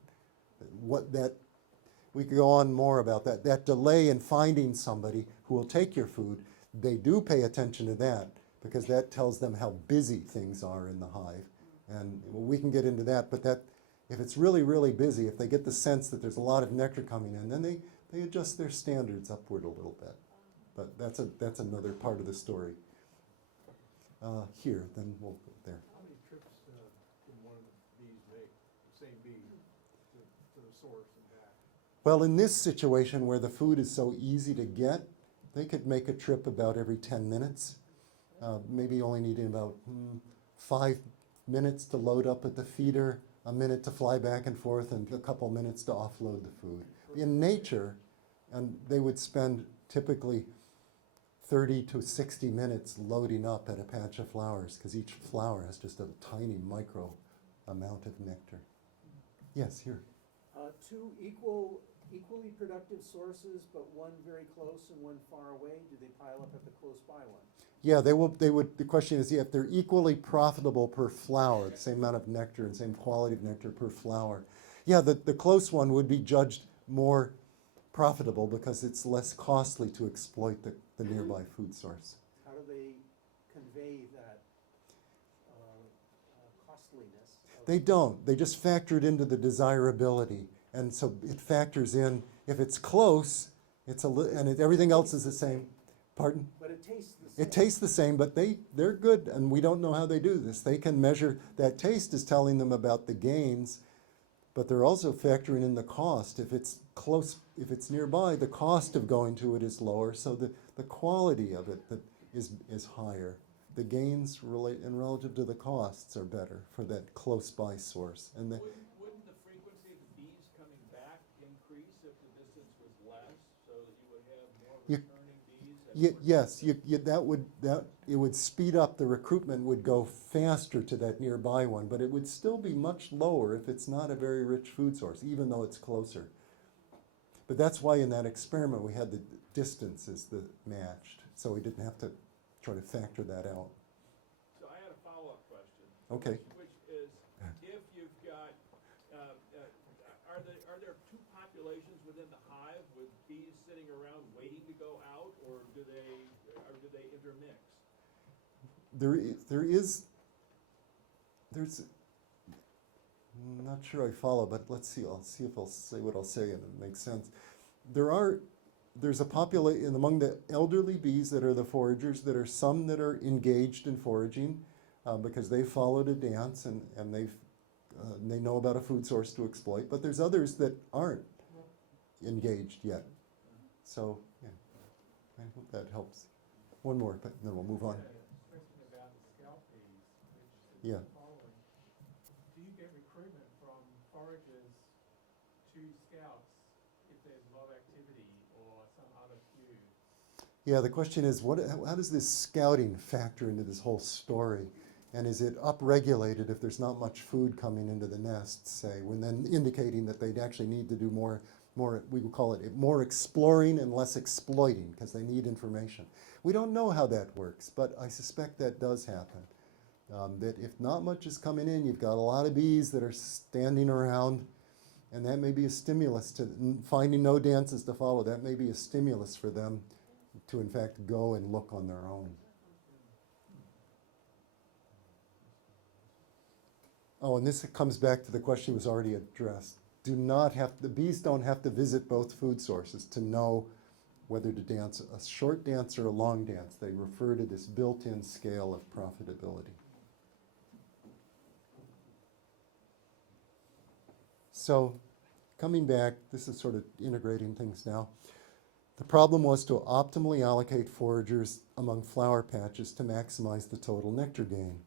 We could go on more about that. That delay in finding somebody who will take your food, they do pay attention to that because that tells them how busy things are in the hive. And we can get into that, but if it's really, really busy, if they get the sense that there's a lot of nectar coming in, then they adjust their standards upward a little bit. But that's another part of the story. Here, then we'll go there. How many trips can one of the bees make, the same bee, to the source and back? Well, in this situation where the food is so easy to get, they could make a trip about every 10 minutes, maybe only needing about 5 minutes to load up at the feeder, a minute to fly back and forth, and a couple minutes to offload the food. In nature, and they would spend typically 30 to 60 minutes loading up at a patch of flowers, because each flower has just a tiny micro amount of nectar. Yes, here. Two equally productive sources, but one very close and one far away. Do they pile up at the close by one? Yeah, they will. They would. The question is, if they're equally profitable per flower, the same amount of nectar and same quality of nectar per flower. Yeah, the close one would be judged more profitable because it's less costly to exploit the nearby food source. How do they convey that costliness? They don't. They just factor it into the desirability, and so it factors in if it's close. Everything else is the same. Pardon? But it tastes the same. It tastes the same, but they're good, and we don't know how they do this. They can measure, that taste is telling them about the gains, but they're also factoring in the cost. If it's close, if it's nearby, the cost of going to it is lower, so the quality of it is higher. The gains relative to the costs are better for that close-by source. And Wouldn't the frequency of the bees coming back increase if the distance was less, so that you would have more returning bees? Yes, it would speed up, the recruitment would go faster to that nearby one, but it would still be much lower if it's not a very rich food source, even though it's closer. But that's why in that experiment we had the distances that matched, so we didn't have to try to factor that out. So I had a follow-up question. Okay. Which is, if you've got, are there two populations within the hive with bees sitting around waiting to go out, or do they intermix? There's, I'm not sure I follow, but let's see. I'll see if I'll say what I'll say and it makes sense. There's a population among the elderly bees that are the foragers. That are some that are engaged in foraging because they followed a dance and they know about a food source to exploit. But there's others that aren't engaged yet. So yeah, I hope that helps. One more, but then we'll move on. Question about the scout bees, which is Yeah. the following. Do you get recruitment from foragers to scouts if there's a lot of activity or some other cue? Yeah, the question is, how does this scouting factor into this whole story? And is it upregulated if there's not much food coming into the nest, say, when then indicating that they'd actually need to do more, we would call it more exploring and less exploiting because they need information. We don't know how that works, but I suspect that does happen. That if not much is coming in, you've got a lot of bees that are standing around, and that may be a stimulus to finding no dances to follow. That may be a stimulus for them to, in fact, go and look on their own. Oh, and this comes back to the question that was already addressed. The bees don't have to visit both food sources to know whether to dance a short dance or a long dance. They refer to this built-in scale of profitability. So, coming back, this is sort of integrating things now. The problem was to optimally allocate foragers among flower patches to maximize the total nectar gain.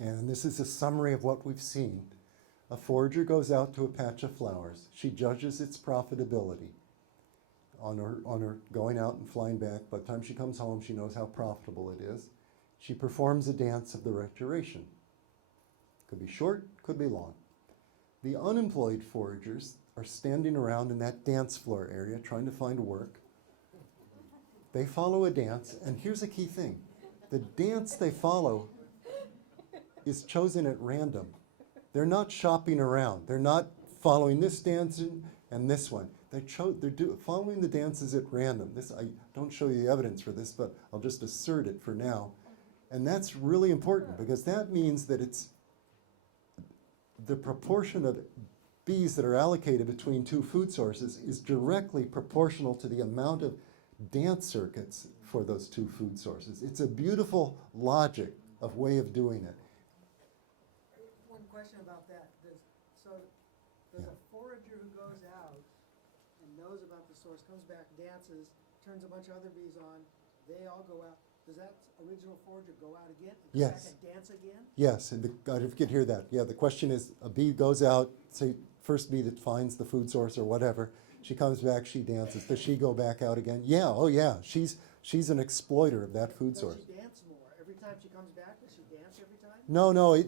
And this is a summary of what we've seen. A forager goes out to a patch of flowers. She judges its profitability on her going out and flying back. By the time she comes home, she knows how profitable it is. She performs a dance of the right duration. Could be short, could be long. The unemployed foragers are standing around in that dance floor area trying to find work. They follow a dance, and here's a key thing. The dance they follow is chosen at random. They're not shopping around. They're not following this dance and this one. They're following the dances at random. I don't show you the evidence for this, but I'll just assert it for now. And that's really important because that means that it's the proportion of bees that are allocated between two food sources is directly proportional to the amount of dance circuits for those two food sources. It's a beautiful logic of way of doing it. One question about that. Does a forager who goes out and knows about the source, comes back, dances, turns a bunch of other bees on, they all go out, does that original forager go out again and come back Yes. and dance again? Yes, and if you could hear that. Yeah, the question is, a bee goes out, say, first bee that finds the food source or whatever, she comes back, she dances. Does she go back out again? Yeah, oh yeah, she's an exploiter of that food Does source. she dance more? Every time she comes back, does she dance every time? No,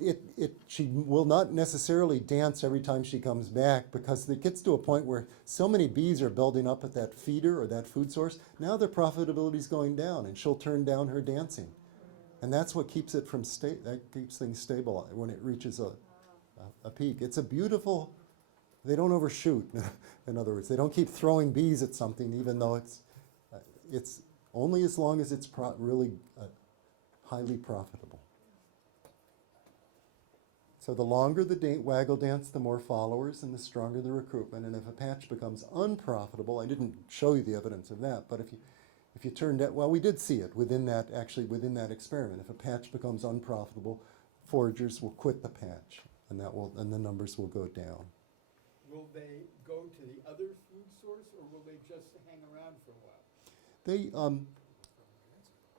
she will not necessarily dance every time she comes back, because it gets to a point where so many bees are building up at that feeder or that food source. Now their profitability is going down, and she'll turn down her dancing. And that's what keeps it from that keeps things stable when it reaches a peak. It's a beautiful, they don't overshoot. In other words, they don't keep throwing bees at something, even though it's only as long as it's really highly profitable. So the longer the waggle dance, the more followers and the stronger the recruitment. And if a patch becomes unprofitable, I didn't show you the evidence of that, but if you turned it, well, we did see it within that experiment. If a patch becomes unprofitable, foragers will quit the patch, and the numbers will go down. Will they go to the other food source, or will they just hang around for a while?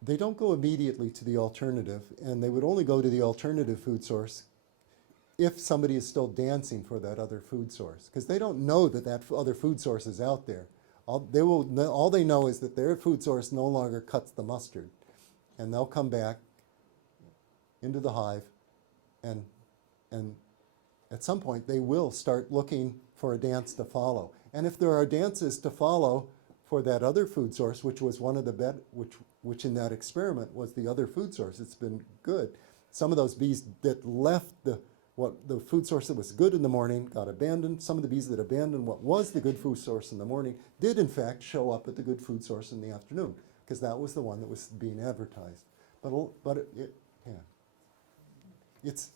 They don't go immediately to the alternative, and they would only go to the alternative food source if somebody is still dancing for that other food source, because they don't know that other food source is out there. All they know is that their food source no longer cuts the mustard, and they'll come back into the hive, and at some point they will start looking for a dance to follow. And if there are dances to follow for that other food source, which was one of the which in that experiment was the other food source, it's been good. Some of those bees that left the food source that was good in the morning got abandoned. Some of the bees that abandoned what was the good food source in the morning did in fact show up at the good food source in the afternoon, because that was the one that was being advertised. It's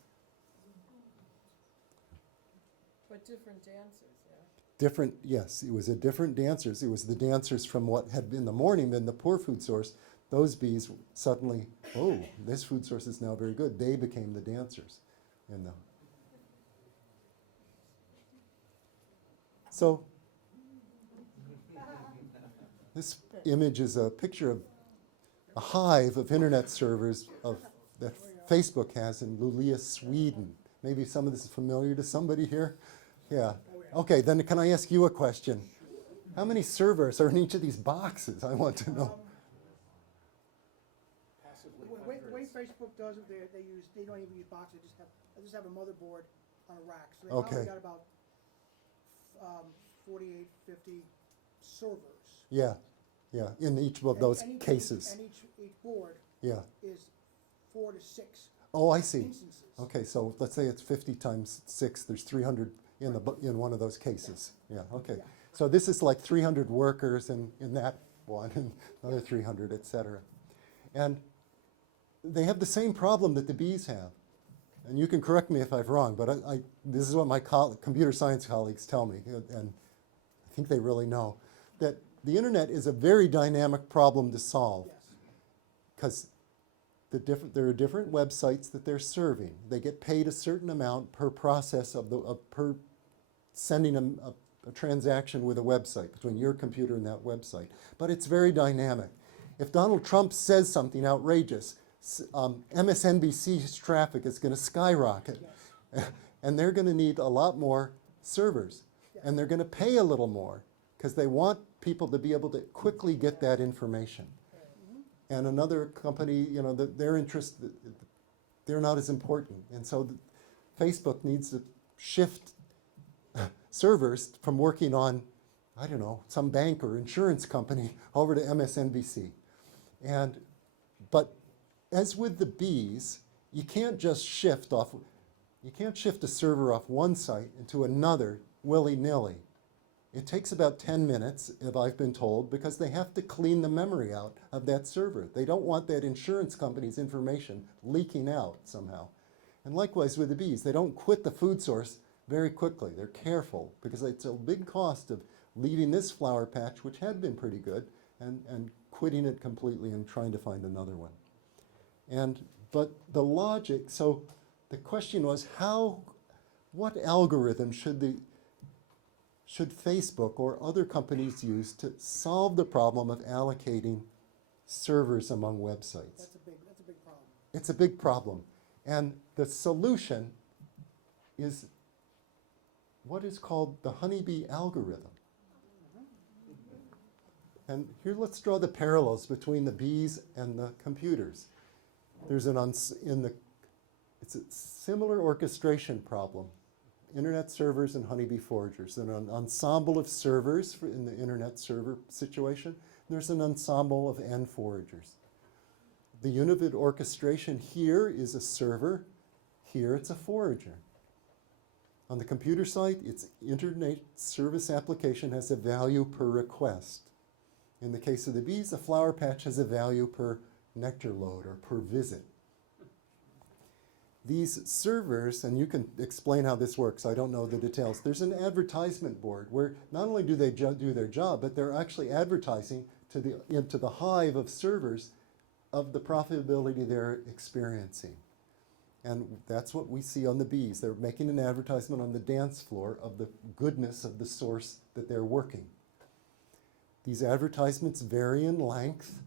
But different dancers, yeah. different. Yes, it was a different dancers. It was the dancers from what had been the morning been the poor food source. Those bees suddenly, oh, this food source is now very good. They became the dancers. So this image is a picture of a hive of internet servers that Facebook has in Luleå, Sweden. Maybe some of this is familiar to somebody here. Yeah. Okay, then can I ask you a question? How many servers are in each of these boxes? I want to know. The way Facebook does it, they don't even use boxes, they just have a motherboard on a rack. So they probably got about 48, 50 servers. Yeah, in each of those cases. And each board is 4 to 6 Oh, I see. instances. Okay, so let's say it's 50 times 6. There's 300 in one of those cases. Yeah, okay. Yeah. So this is like 300 workers in that one, and another 300, et cetera. And they have the same problem that the bees have. And you can correct me if I'm wrong, but this is what my computer science colleagues tell me, and I think they really know, that the internet is a very dynamic problem to solve, because there are different websites that they're serving. They get paid a certain amount per process per sending a transaction with a website between your computer and that website. But it's very dynamic. If Donald Trump says something outrageous, MSNBC's traffic is going to skyrocket. And they're going to need a lot more servers. And they're going to pay a little more, because they want people to be able to quickly get that information. And another company, their interest, they're not as important. And so Facebook needs to shift servers from working on, I don't know, some bank or insurance company over to MSNBC. But as with the bees, you can't just shift a server off one site into another willy-nilly. It takes about 10 minutes, if I've been told, because they have to clean the memory out of that server. They don't want that insurance company's information leaking out somehow. And likewise with the bees, they don't quit the food source very quickly. They're careful, because it's a big cost of leaving this flower patch, which had been pretty good, and quitting it completely and trying to find another one. But the logic, so the question was, what algorithm should Facebook or other companies use to solve the problem of allocating servers among websites? That's a big problem. It's a big problem. And the solution is what is called the honeybee algorithm. And here let's draw the parallels between the bees and the computers. There's it's It's a similar orchestration problem. Internet servers and honeybee foragers. There's an ensemble of servers in the internet server situation. There's an ensemble of N foragers. The unit of orchestration here is a server. Here it's a forager. On the computer site, its internet service application has a value per request. In the case of the bees, the flower patch has a value per nectar load or per visit. These servers, and you can explain how this works, I don't know the details. There's an advertisement board where not only do they do their job, but they're actually advertising into the hive of servers of the profitability they're experiencing. And that's what we see on the bees. They're making an advertisement on the dance floor of the goodness of the source that they're working. These advertisements vary in length,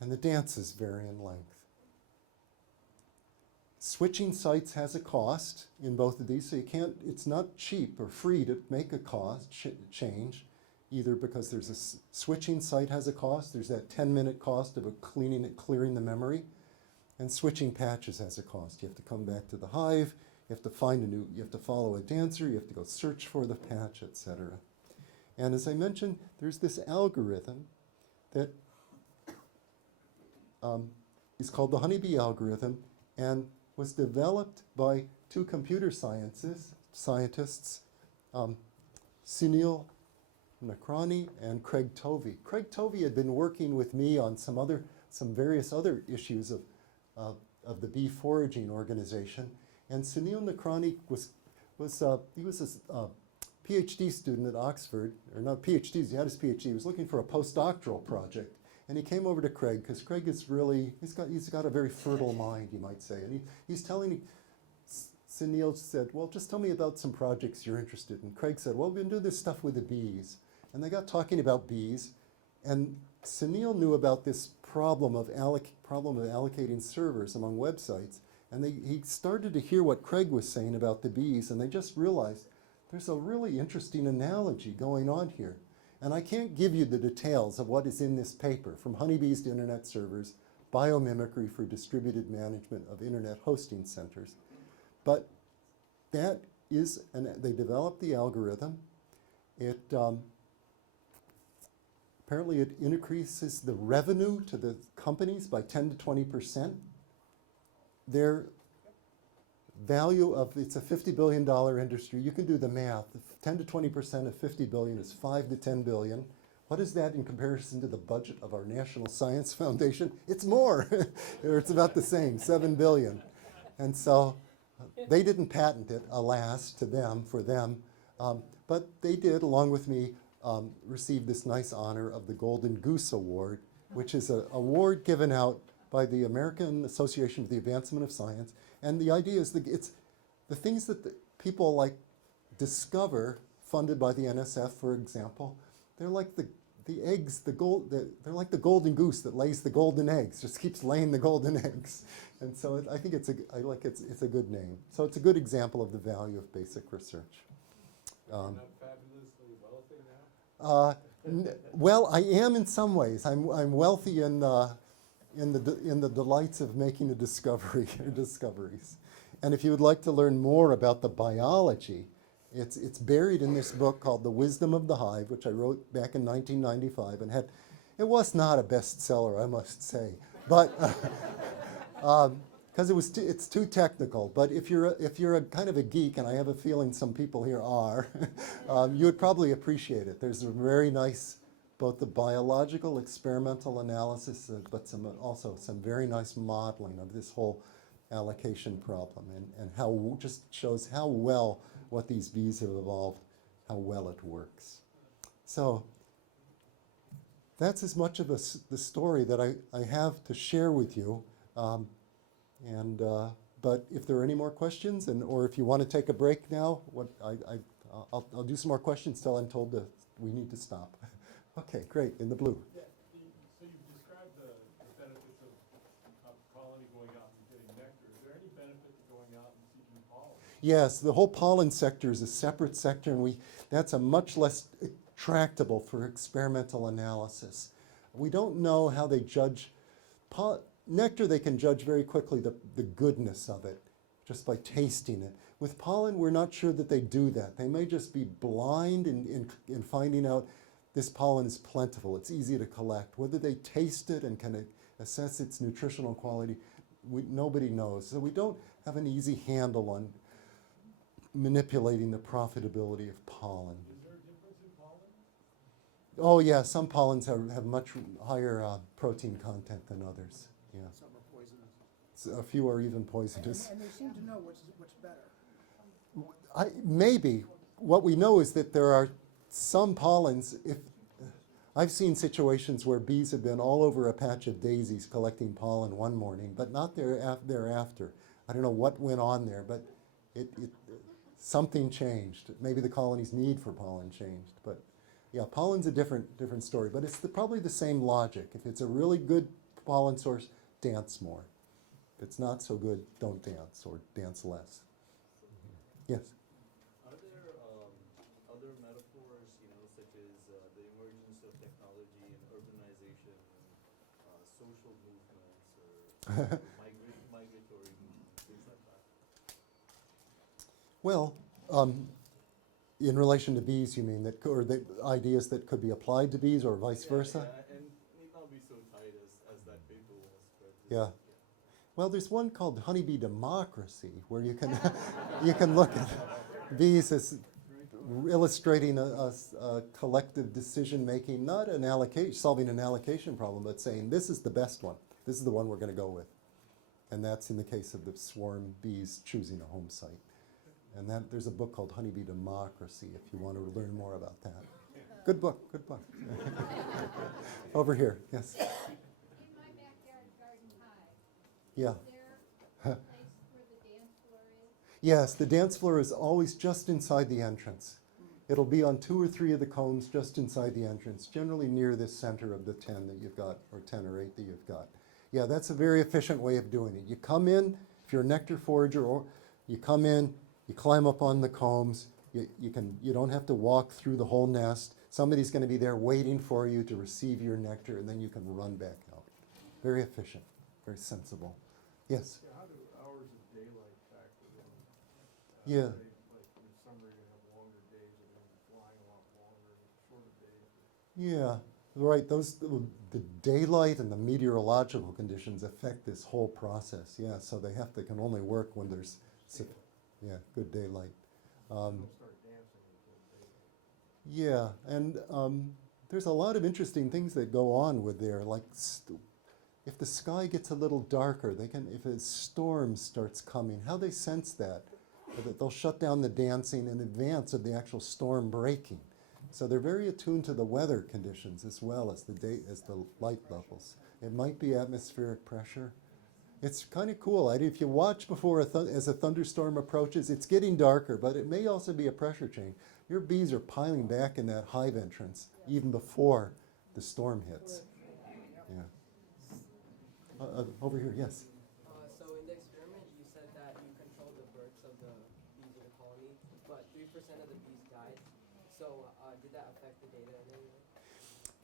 and the dances vary in length. Switching sites has a cost in both of these, so it's not cheap or free to make a cost change, either because there's a switching site has a cost, there's that 10-minute cost of clearing the memory, and switching patches has a cost. You have to come back to the hive, you have to you have to follow a dancer, you have to go search for the patch, etc. And as I mentioned, there's this algorithm that is called the honeybee algorithm and was developed by two computer scientists, Sunil Nakrani and Craig Tovey. Craig Tovey had been working with me on some various other issues of the bee foraging organization, and Sunil Nakrani was a PhD student at Oxford, or not PhD, he had his PhD. He was looking for a postdoctoral project, and he came over to Craig because Craig is really he's got a very fertile mind, you might say, and he's telling. Sunil said, "Well, just tell me about some projects you're interested in." Craig said, "Well, we're going to do this stuff with the bees," and they got talking about bees, and Sunil knew about this problem of allocating servers among websites, and he started to hear what Craig was saying about the bees, and they just realized there's a really interesting analogy going on here. And I can't give you the details of what is in this paper, from honeybees to internet servers, biomimicry for distributed management of internet hosting centers. But that is, they developed the algorithm. Apparently it increases the revenue to the companies by 10 to 20%. Their value it's a $50 billion industry. You can do the math. 10 to 20% of 50 billion is 5 to 10 billion. What is that in comparison to the budget of our National Science Foundation? It's more, or it's about the same, 7 billion. And so they didn't patent it, alas, for them, but they did, along with me, receive this nice honor of the Golden Goose Award, which is an award given out by the American Association for the Advancement of Science. And the idea is that it's the things that people like discover, funded by the NSF, for example, they're like the eggs, they're like the golden goose that lays the golden eggs, just keeps laying the golden eggs. And so I think it's a good name. So it's a good example of the value of basic research. You're not fabulously wealthy now? Well, I am in some ways. I'm wealthy in the delights of making a discovery or discoveries. And if you would like to learn more about the biology, it's buried in this book called The Wisdom of the Hive, which I wrote back in 1995, and it was not a bestseller, I must say, but because it's too technical. But if you're a kind of a geek, and I have a feeling some people here are, you would probably appreciate it. There's a very nice, both the biological experimental analysis, but also some very nice modeling of this whole allocation problem, and how just shows how well what these bees have evolved, how well it works. So that's as much of the story that I have to share with you. But if there are any more questions, or if you want to take a break now, I'll do some more questions till I'm told that we need to stop. Okay, great, in the blue. Yeah, so you've described the benefits of colony going out and getting nectar. Is there any benefit to going out and seeking pollen? Yes, the whole pollen sector is a separate sector, and that's a much less tractable for experimental analysis. We don't know how they judge. nectar, they can judge very quickly the goodness of it just by tasting it. With pollen, we're not sure that they do that. They may just be blind in finding out this pollen is plentiful. It's easy to collect. Whether they taste it and can assess its nutritional quality, nobody knows. So we don't have an easy handle on manipulating the profitability of pollen. Is there a difference in pollen? Oh yeah, some pollens have much higher protein content than others. Yeah, Some are poisonous. a few are even poisonous. And they seem to know what's better. Maybe what we know is that there are some pollens. If I've seen situations where bees have been all over a patch of daisies collecting pollen one morning, but not thereafter. I don't know what went on there, but something changed. Maybe the colony's need for pollen changed. But yeah, pollen's a different story. But it's probably the same logic. If it's a really good pollen source, dance more. If it's not so good, don't dance or dance less. Yes. Are there other metaphors, such as the emergence of technology and urbanization and social movements or migratory movements, things like that? Well, in relation to bees, you mean, or the ideas that could be applied to bees or vice versa? Yeah, and need not be so tight as that paper was. But Yeah. Well, there's one called Honeybee Democracy, where you can you can look at bees as illustrating a collective decision making, not solving an allocation problem, but saying this is the best one. This is the one we're going to go with, and that's in the case of the swarm bees choosing a home site. And there's a book called Honeybee Democracy if you want to learn more about that. Good book. Good book. Over here, yes. In my backyard garden hive, Yeah. is there a place where the dance floor is? Yes, the dance floor is always just inside the entrance. It'll be on 2 or 3 of the cones just inside the entrance, generally near the center of the 10 that you've got, or 10 or 8 that you've got. Yeah, that's a very efficient way of doing it. You come in, if you're a nectar forager, or you come in, you climb up on the combs, you don't have to walk through the whole nest. Somebody's going to be there waiting for you to receive your nectar, and then you can run back out. Very efficient, very sensible. Yes? Yeah, how do hours of daylight factor in? Yeah. Like in the summer, you're gonna have longer days, you're gonna be flying a lot longer, shorter days. Yeah, right. The daylight and the meteorological conditions affect this whole process. Yeah, so they can only work when there's good daylight. Don't start dancing until daylight. Yeah, and there's a lot of interesting things that go on with there. Like if the sky gets a little darker, if a storm starts coming, how they sense that they'll shut down the dancing in advance of the actual storm breaking. So they're very attuned to the weather conditions as well as the light levels. It might be atmospheric pressure. It's kind of cool. If you watch before as a thunderstorm approaches, it's getting darker, but it may also be a pressure change. Your bees are piling back in that hive entrance even before the storm hits. Yeah. Over here, yes. So in the experiment, you said that you controlled the births of the bees in the colony, but 3% of the bees died. So did that affect the data in any way?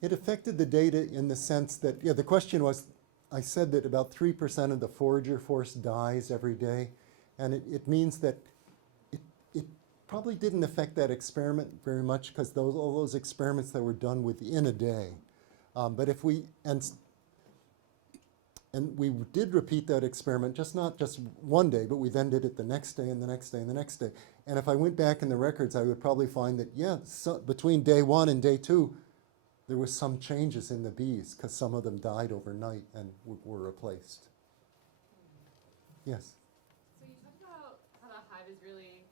It affected the data in the sense that, the question was, I said that about 3% of the forager force dies every day, and it means that it probably didn't affect that experiment very much because all those experiments that were done within a day. But if we we did repeat that experiment, not just one day, but we then did it the next day and the next day and the next day. And if I went back in the records, I would probably find that, between day 1 and day 2, there was some changes in the bees because some of them died overnight and were replaced. Yes? So you talked about how the hive is really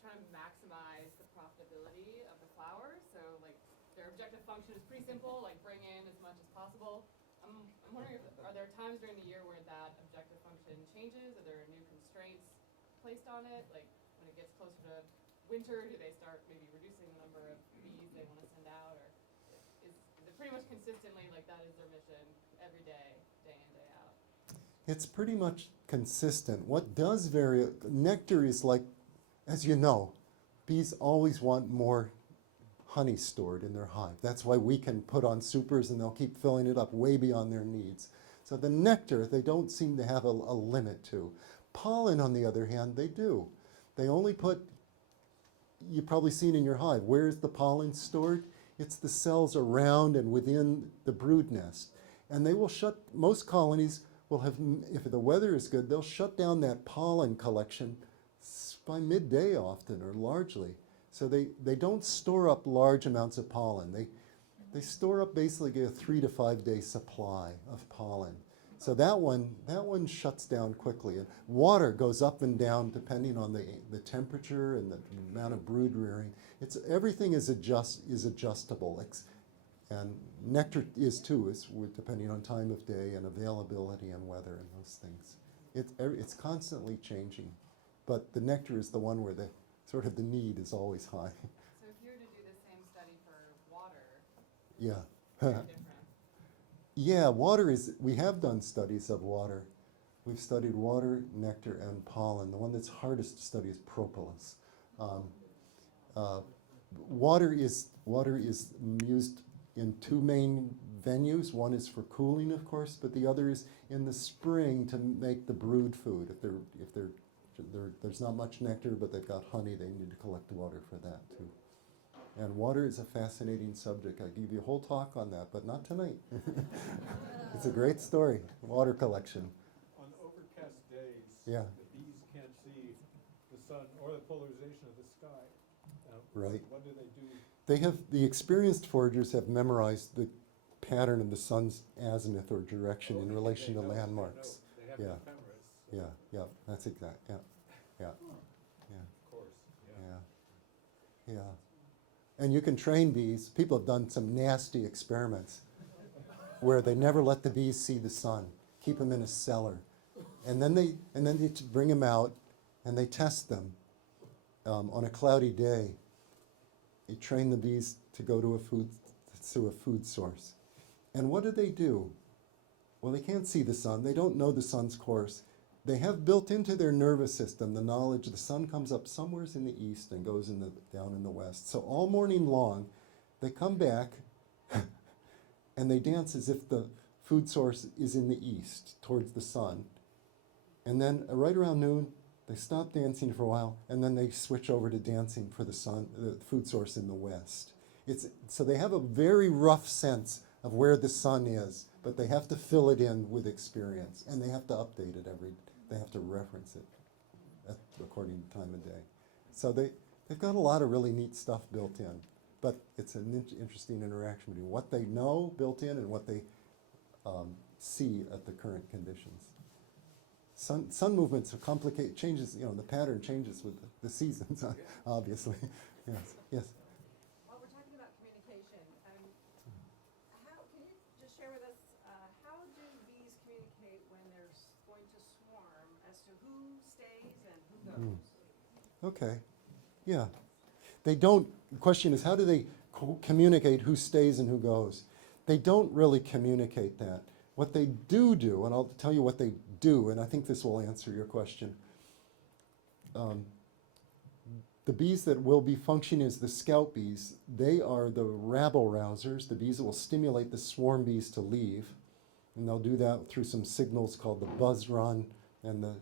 trying to maximize the profitability of the flowers. So like their objective function is pretty simple, like bring in as much as possible. I'm wondering, are there times during the year where that objective function changes? Are there new constraints placed on it? Like when it gets closer to winter, do they start maybe reducing the number of bees they want to send out? Or is it pretty much consistently like that is their mission every day, day in, day out? It's pretty much consistent. What does vary, nectar is like, as you know, bees always want more honey stored in their hive. That's why we can put on supers and they'll keep filling it up way beyond their needs. So So the nectar, they don't seem to have a limit to. Pollen, on the other hand, they do. They only put, you've probably seen in your hive, where is the pollen stored? It's the cells around and within the brood nest. And they will shut, most colonies will have, if the weather is good, they'll shut down that pollen collection by midday often, or largely. So they don't store up large amounts of pollen. They store up basically a 3 to 5 day supply of pollen. So that one shuts down quickly. And water goes up and down depending on the temperature and the amount of brood rearing. Everything is adjustable. And nectar is too, depending on time of day and availability and weather and those things. It's constantly changing. But the nectar is the one where the need is always high. So if you were to do the same study for water, Yeah. very different. Yeah, we have done studies of water. We've studied water, nectar, and pollen. The one that's hardest to study is propolis. Water is used in two main venues. One is for cooling, of course, but the other is in the spring to make the brood food. If there's not much nectar, but they've got honey, they need to collect water for that too. And water is a fascinating subject. I give you a whole talk on that, but not tonight. It's a great story, water collection. On overcast days, Yeah. the bees can't see the sun or the polarization of the sky. Right. What do they do? The experienced foragers have memorized the pattern of the sun's azimuth or direction in relation to landmarks. They have Yeah. no cameras. So Yeah, that's exact. Yeah. Of course. Yeah. And you can train bees. People have done some nasty experiments where they never let the bees see the sun, keep them in a cellar, and then they bring them out and they test them on a cloudy day. You train the bees to go to a food source, and what do? Well, they can't see the sun. They don't know the sun's course. They have built into their nervous system the knowledge the sun comes up somewhere in the east and goes down in the west. So all morning long, they come back and they dance as if the food source is in the east, towards the sun. And then right around noon, they stop dancing for a while, and then they switch over to dancing for the food source in the west. So they have a very rough sense of where the sun is, but they have to fill it in with experience, and they have to update it they have to reference it according to time of day. So they've got a lot of really neat stuff built in, but it's an interesting interaction between what they know built in and what they see at the current conditions. Sun movements changes, the pattern changes with the seasons, obviously. Yes. While we're talking about communication, can you just share with us, how do bees communicate when they're going to swarm as to who stays and who goes? Okay. Yeah. They don't, the question is, how do they communicate who stays and who goes? They don't really communicate that. What they do, and I'll tell you what they do, and I think this will answer your question. The bees that will be functioning as the scout bees, they are the rabble rousers, the bees that will stimulate the swarm bees to leave. And they'll do that through some signals called the buzz run and the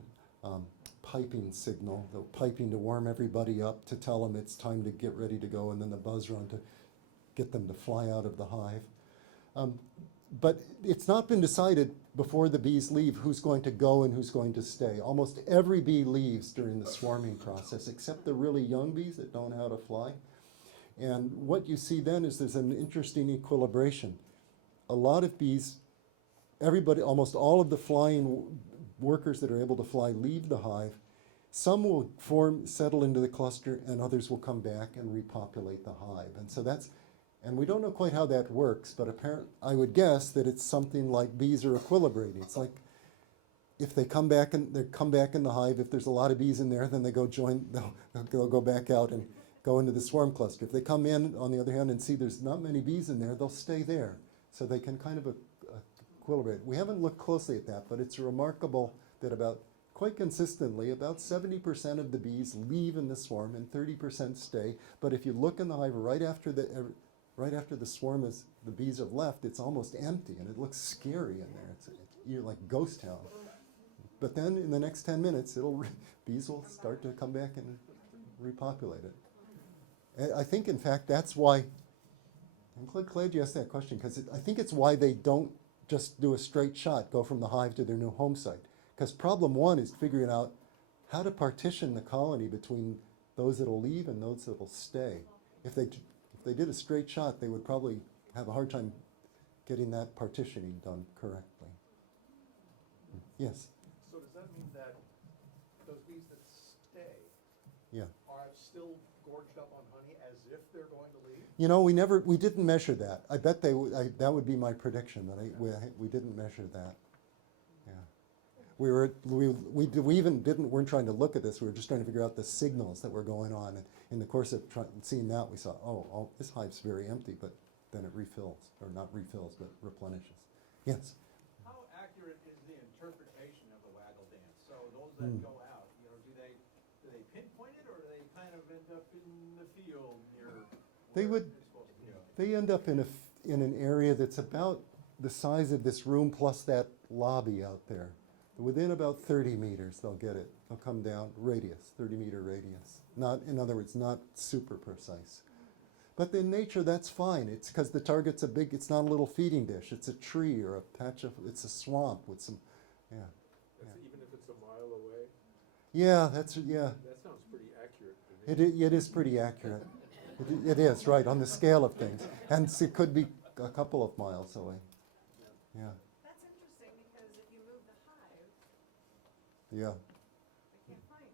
piping signal, the piping to warm everybody up, to tell them it's time to get ready to go, and then the buzz run to get them to fly out of the hive. But it's not been decided before the bees leave who's going to go and who's going to stay. Almost every bee leaves during the swarming process, except the really young bees that don't know how to fly. And what you see then is there's an interesting equilibration. A lot of bees, almost all of the flying workers that are able to fly leave the hive. Some will settle into the cluster, and others will come back and repopulate the hive. And so and we don't know quite how that works, but I would guess that it's something like bees are equilibrating. It's like if they come back in the hive, if there's a lot of bees in there, then they they'll go back out and go into the swarm cluster. If they come in, on the other hand, and see there's not many bees in there, they'll stay there. So they can kind of equilibrate. We haven't looked closely at that, but it's remarkable that quite consistently, about 70% of the bees leave in the swarm and 30% stay. But if you look in the hive right after the swarm the bees have left, it's almost empty, and it looks scary in there. you're like ghost town. But then in the next 10 minutes, bees will start to come back and repopulate it. And I think, in fact, that's why, I'm glad you asked that question, because I think it's why they don't just do a straight shot, go from the hive to their new home site. Because problem one is figuring out how to partition the colony between those that will leave and those that will stay. If they did a straight shot, they would probably have a hard time getting that partitioning done correctly. Yes? So does that mean that those bees that stay Yeah. are still gorged up on honey as if they're going to leave? You know, we didn't measure that. I bet that would be my prediction, that we didn't measure that. Yeah. We even weren't trying to look at this. We were just trying to figure out the signals that were going on. And in the course of seeing that, we saw, oh, this hive's very empty, but then it refills, or not refills, but replenishes. Yes? How accurate is the interpretation of the waggle dance? So those that go out, do they pinpoint it, or do they kind of end up in the field near They where would. it's supposed to be? They end up in an area that's about the size of this room plus that lobby out there. Within about 30 meters, they'll get it. They'll come down, radius, 30-meter radius. Not, in other words, not super precise. But in nature, that's fine. It's because the target's it's not a little feeding dish. It's a tree or a patch of, it's a swamp with some, yeah. Even if it's a mile away? Yeah, That sounds pretty accurate to me. It is pretty accurate. It is, right, on the scale of things. And it could be a couple of miles away. Yeah. That's interesting, because if you move the hive, Yeah. they can't find it.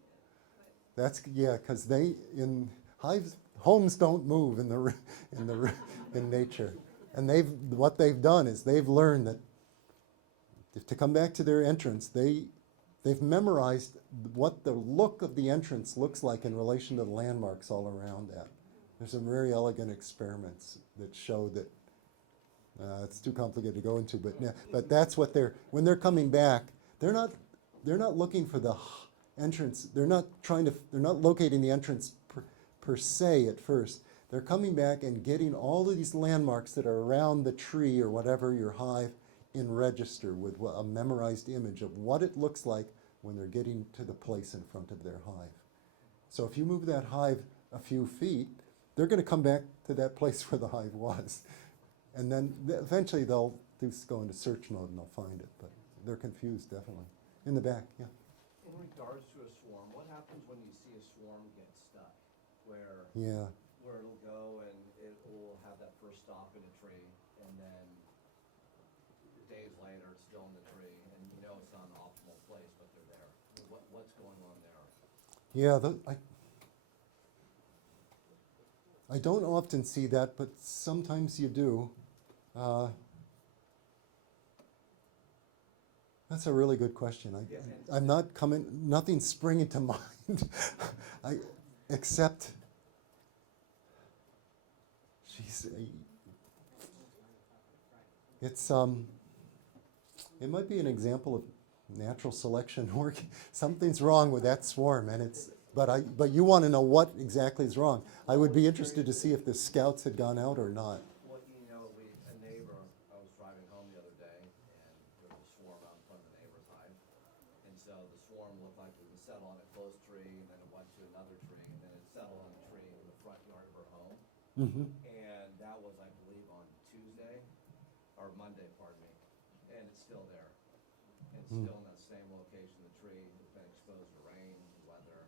But Because hives, homes don't move in nature, and what they've done is they've learned that to come back to their entrance, they've memorized what the look of the entrance looks like in relation to the landmarks all around that. There's some very elegant experiments that show that. It's too complicated to go into, but that's what when they're coming back, they're not looking for the entrance. They're not locating the entrance per se at first. They're coming back and getting all of these landmarks that are around the tree or whatever, your hive, in register with a memorized image of what it looks like when they're getting to the place in front of their hive. So if you move that hive a few feet, they're going to come back to that place where the hive was. And then eventually they'll just go into search mode and they'll find it. But they're confused, definitely. In the back, yeah. In regards to a swarm, what happens when you see a swarm get stuck? Where it'll go and it will have that first stop in a tree, and then days later it's still in the tree, and it's not an optimal place, but they're there. What's going on there? Yeah, I don't often see that, but sometimes you do. That's a really good question. I'm not nothing's springing to mind, except, it might be an example of natural selection working. Something's wrong with that swarm, and but you want to know what exactly is wrong. I would be interested to see if the scouts had gone out or not. Well, a neighbor, I was driving home the other day, and there was a swarm out in front of the neighbor's hive. And so the swarm looked like it would settle on a close tree, and then it went to another tree, and then it settled on a tree in the front yard of her home. Mm-hmm. And that was, I believe, on Monday, pardon me. And it's still there. It's still in that same location. The tree has been exposed to rain, weather.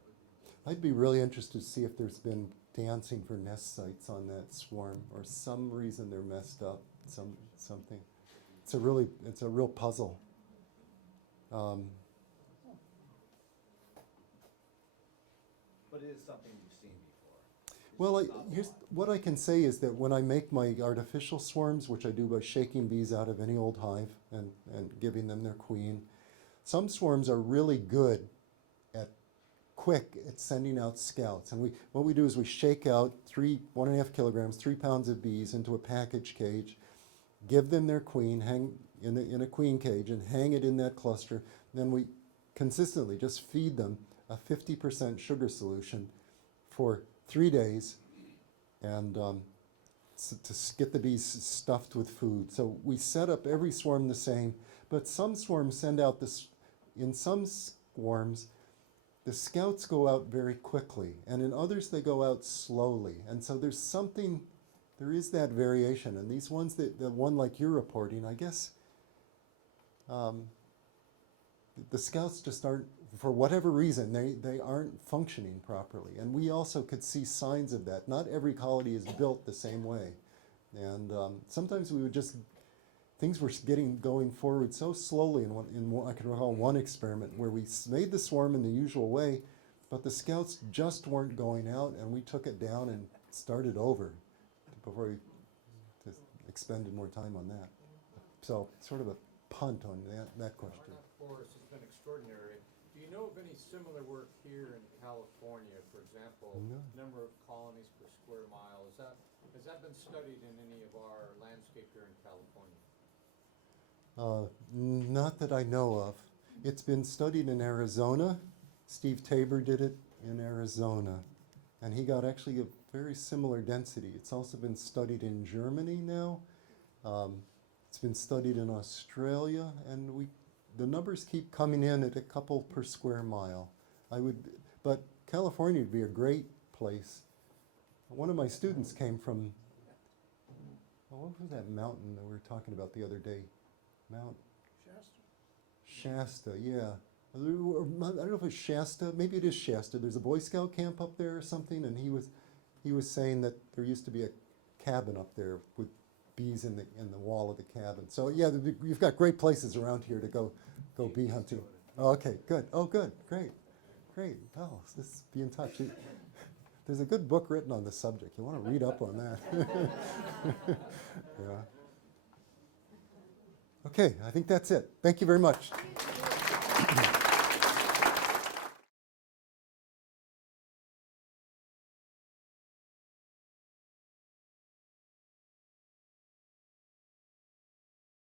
I'd be really interested to see if there's been dancing for nest sites on that swarm, or some reason they're messed up, something. It's a real puzzle. But it is something you've seen before. Well, here's what I can say is that when I make my artificial swarms, which I do by shaking bees out of any old hive and giving them their queen, some swarms are really good quick at sending out scouts. And what we do is we shake out 1.5 kilograms, 3 pounds of bees into a package cage, give them their queen, hang in a queen cage, and hang it in that cluster. Then we consistently just feed them a 50% sugar solution for 3 days, and to get the bees stuffed with food. So we set up every swarm the same, But some swarms send out this, in some swarms, the scouts go out very quickly, and in others they go out slowly. And so there's something, there is that variation. And these ones, the one like you're reporting, I guess, the scouts just aren't, for whatever reason, they aren't functioning properly. And we also could see signs of that. Not every colony is built the same way. And sometimes we would just, things were going forward so slowly in I can recall one experiment where we made the swarm in the usual way, but the scouts just weren't going out, and we took it down and started over before we just expended more time on that. So sort of a punt on that question. Hardwood Forest has been extraordinary. Do you know of any similar work here in California, for example, No. number of colonies per square mile? Has that been studied in any of our landscape here in California? Not that I know of. It's been studied in Arizona. Steve Tabor did it in Arizona, and he got actually a very similar density. It's also been studied in Germany now. It's been studied in Australia, and the numbers keep coming in at a couple per square mile. But California would be a great place. One of my students came from, what was that mountain that we were talking about the other day? Mount Shasta, yeah. I don't know if it's Shasta. Maybe it is Shasta. There's a Boy Scout camp up there or something, and he was saying that there used to be a cabin up there with bees in the wall of the cabin. So yeah, you've got great places around here to go bee hunting. Oh, okay, good. Oh, good, great. Oh, let's be in touch. There's a good book written on this subject. You want to read up on that. Yeah. Okay, I think that's it. Thank you very much.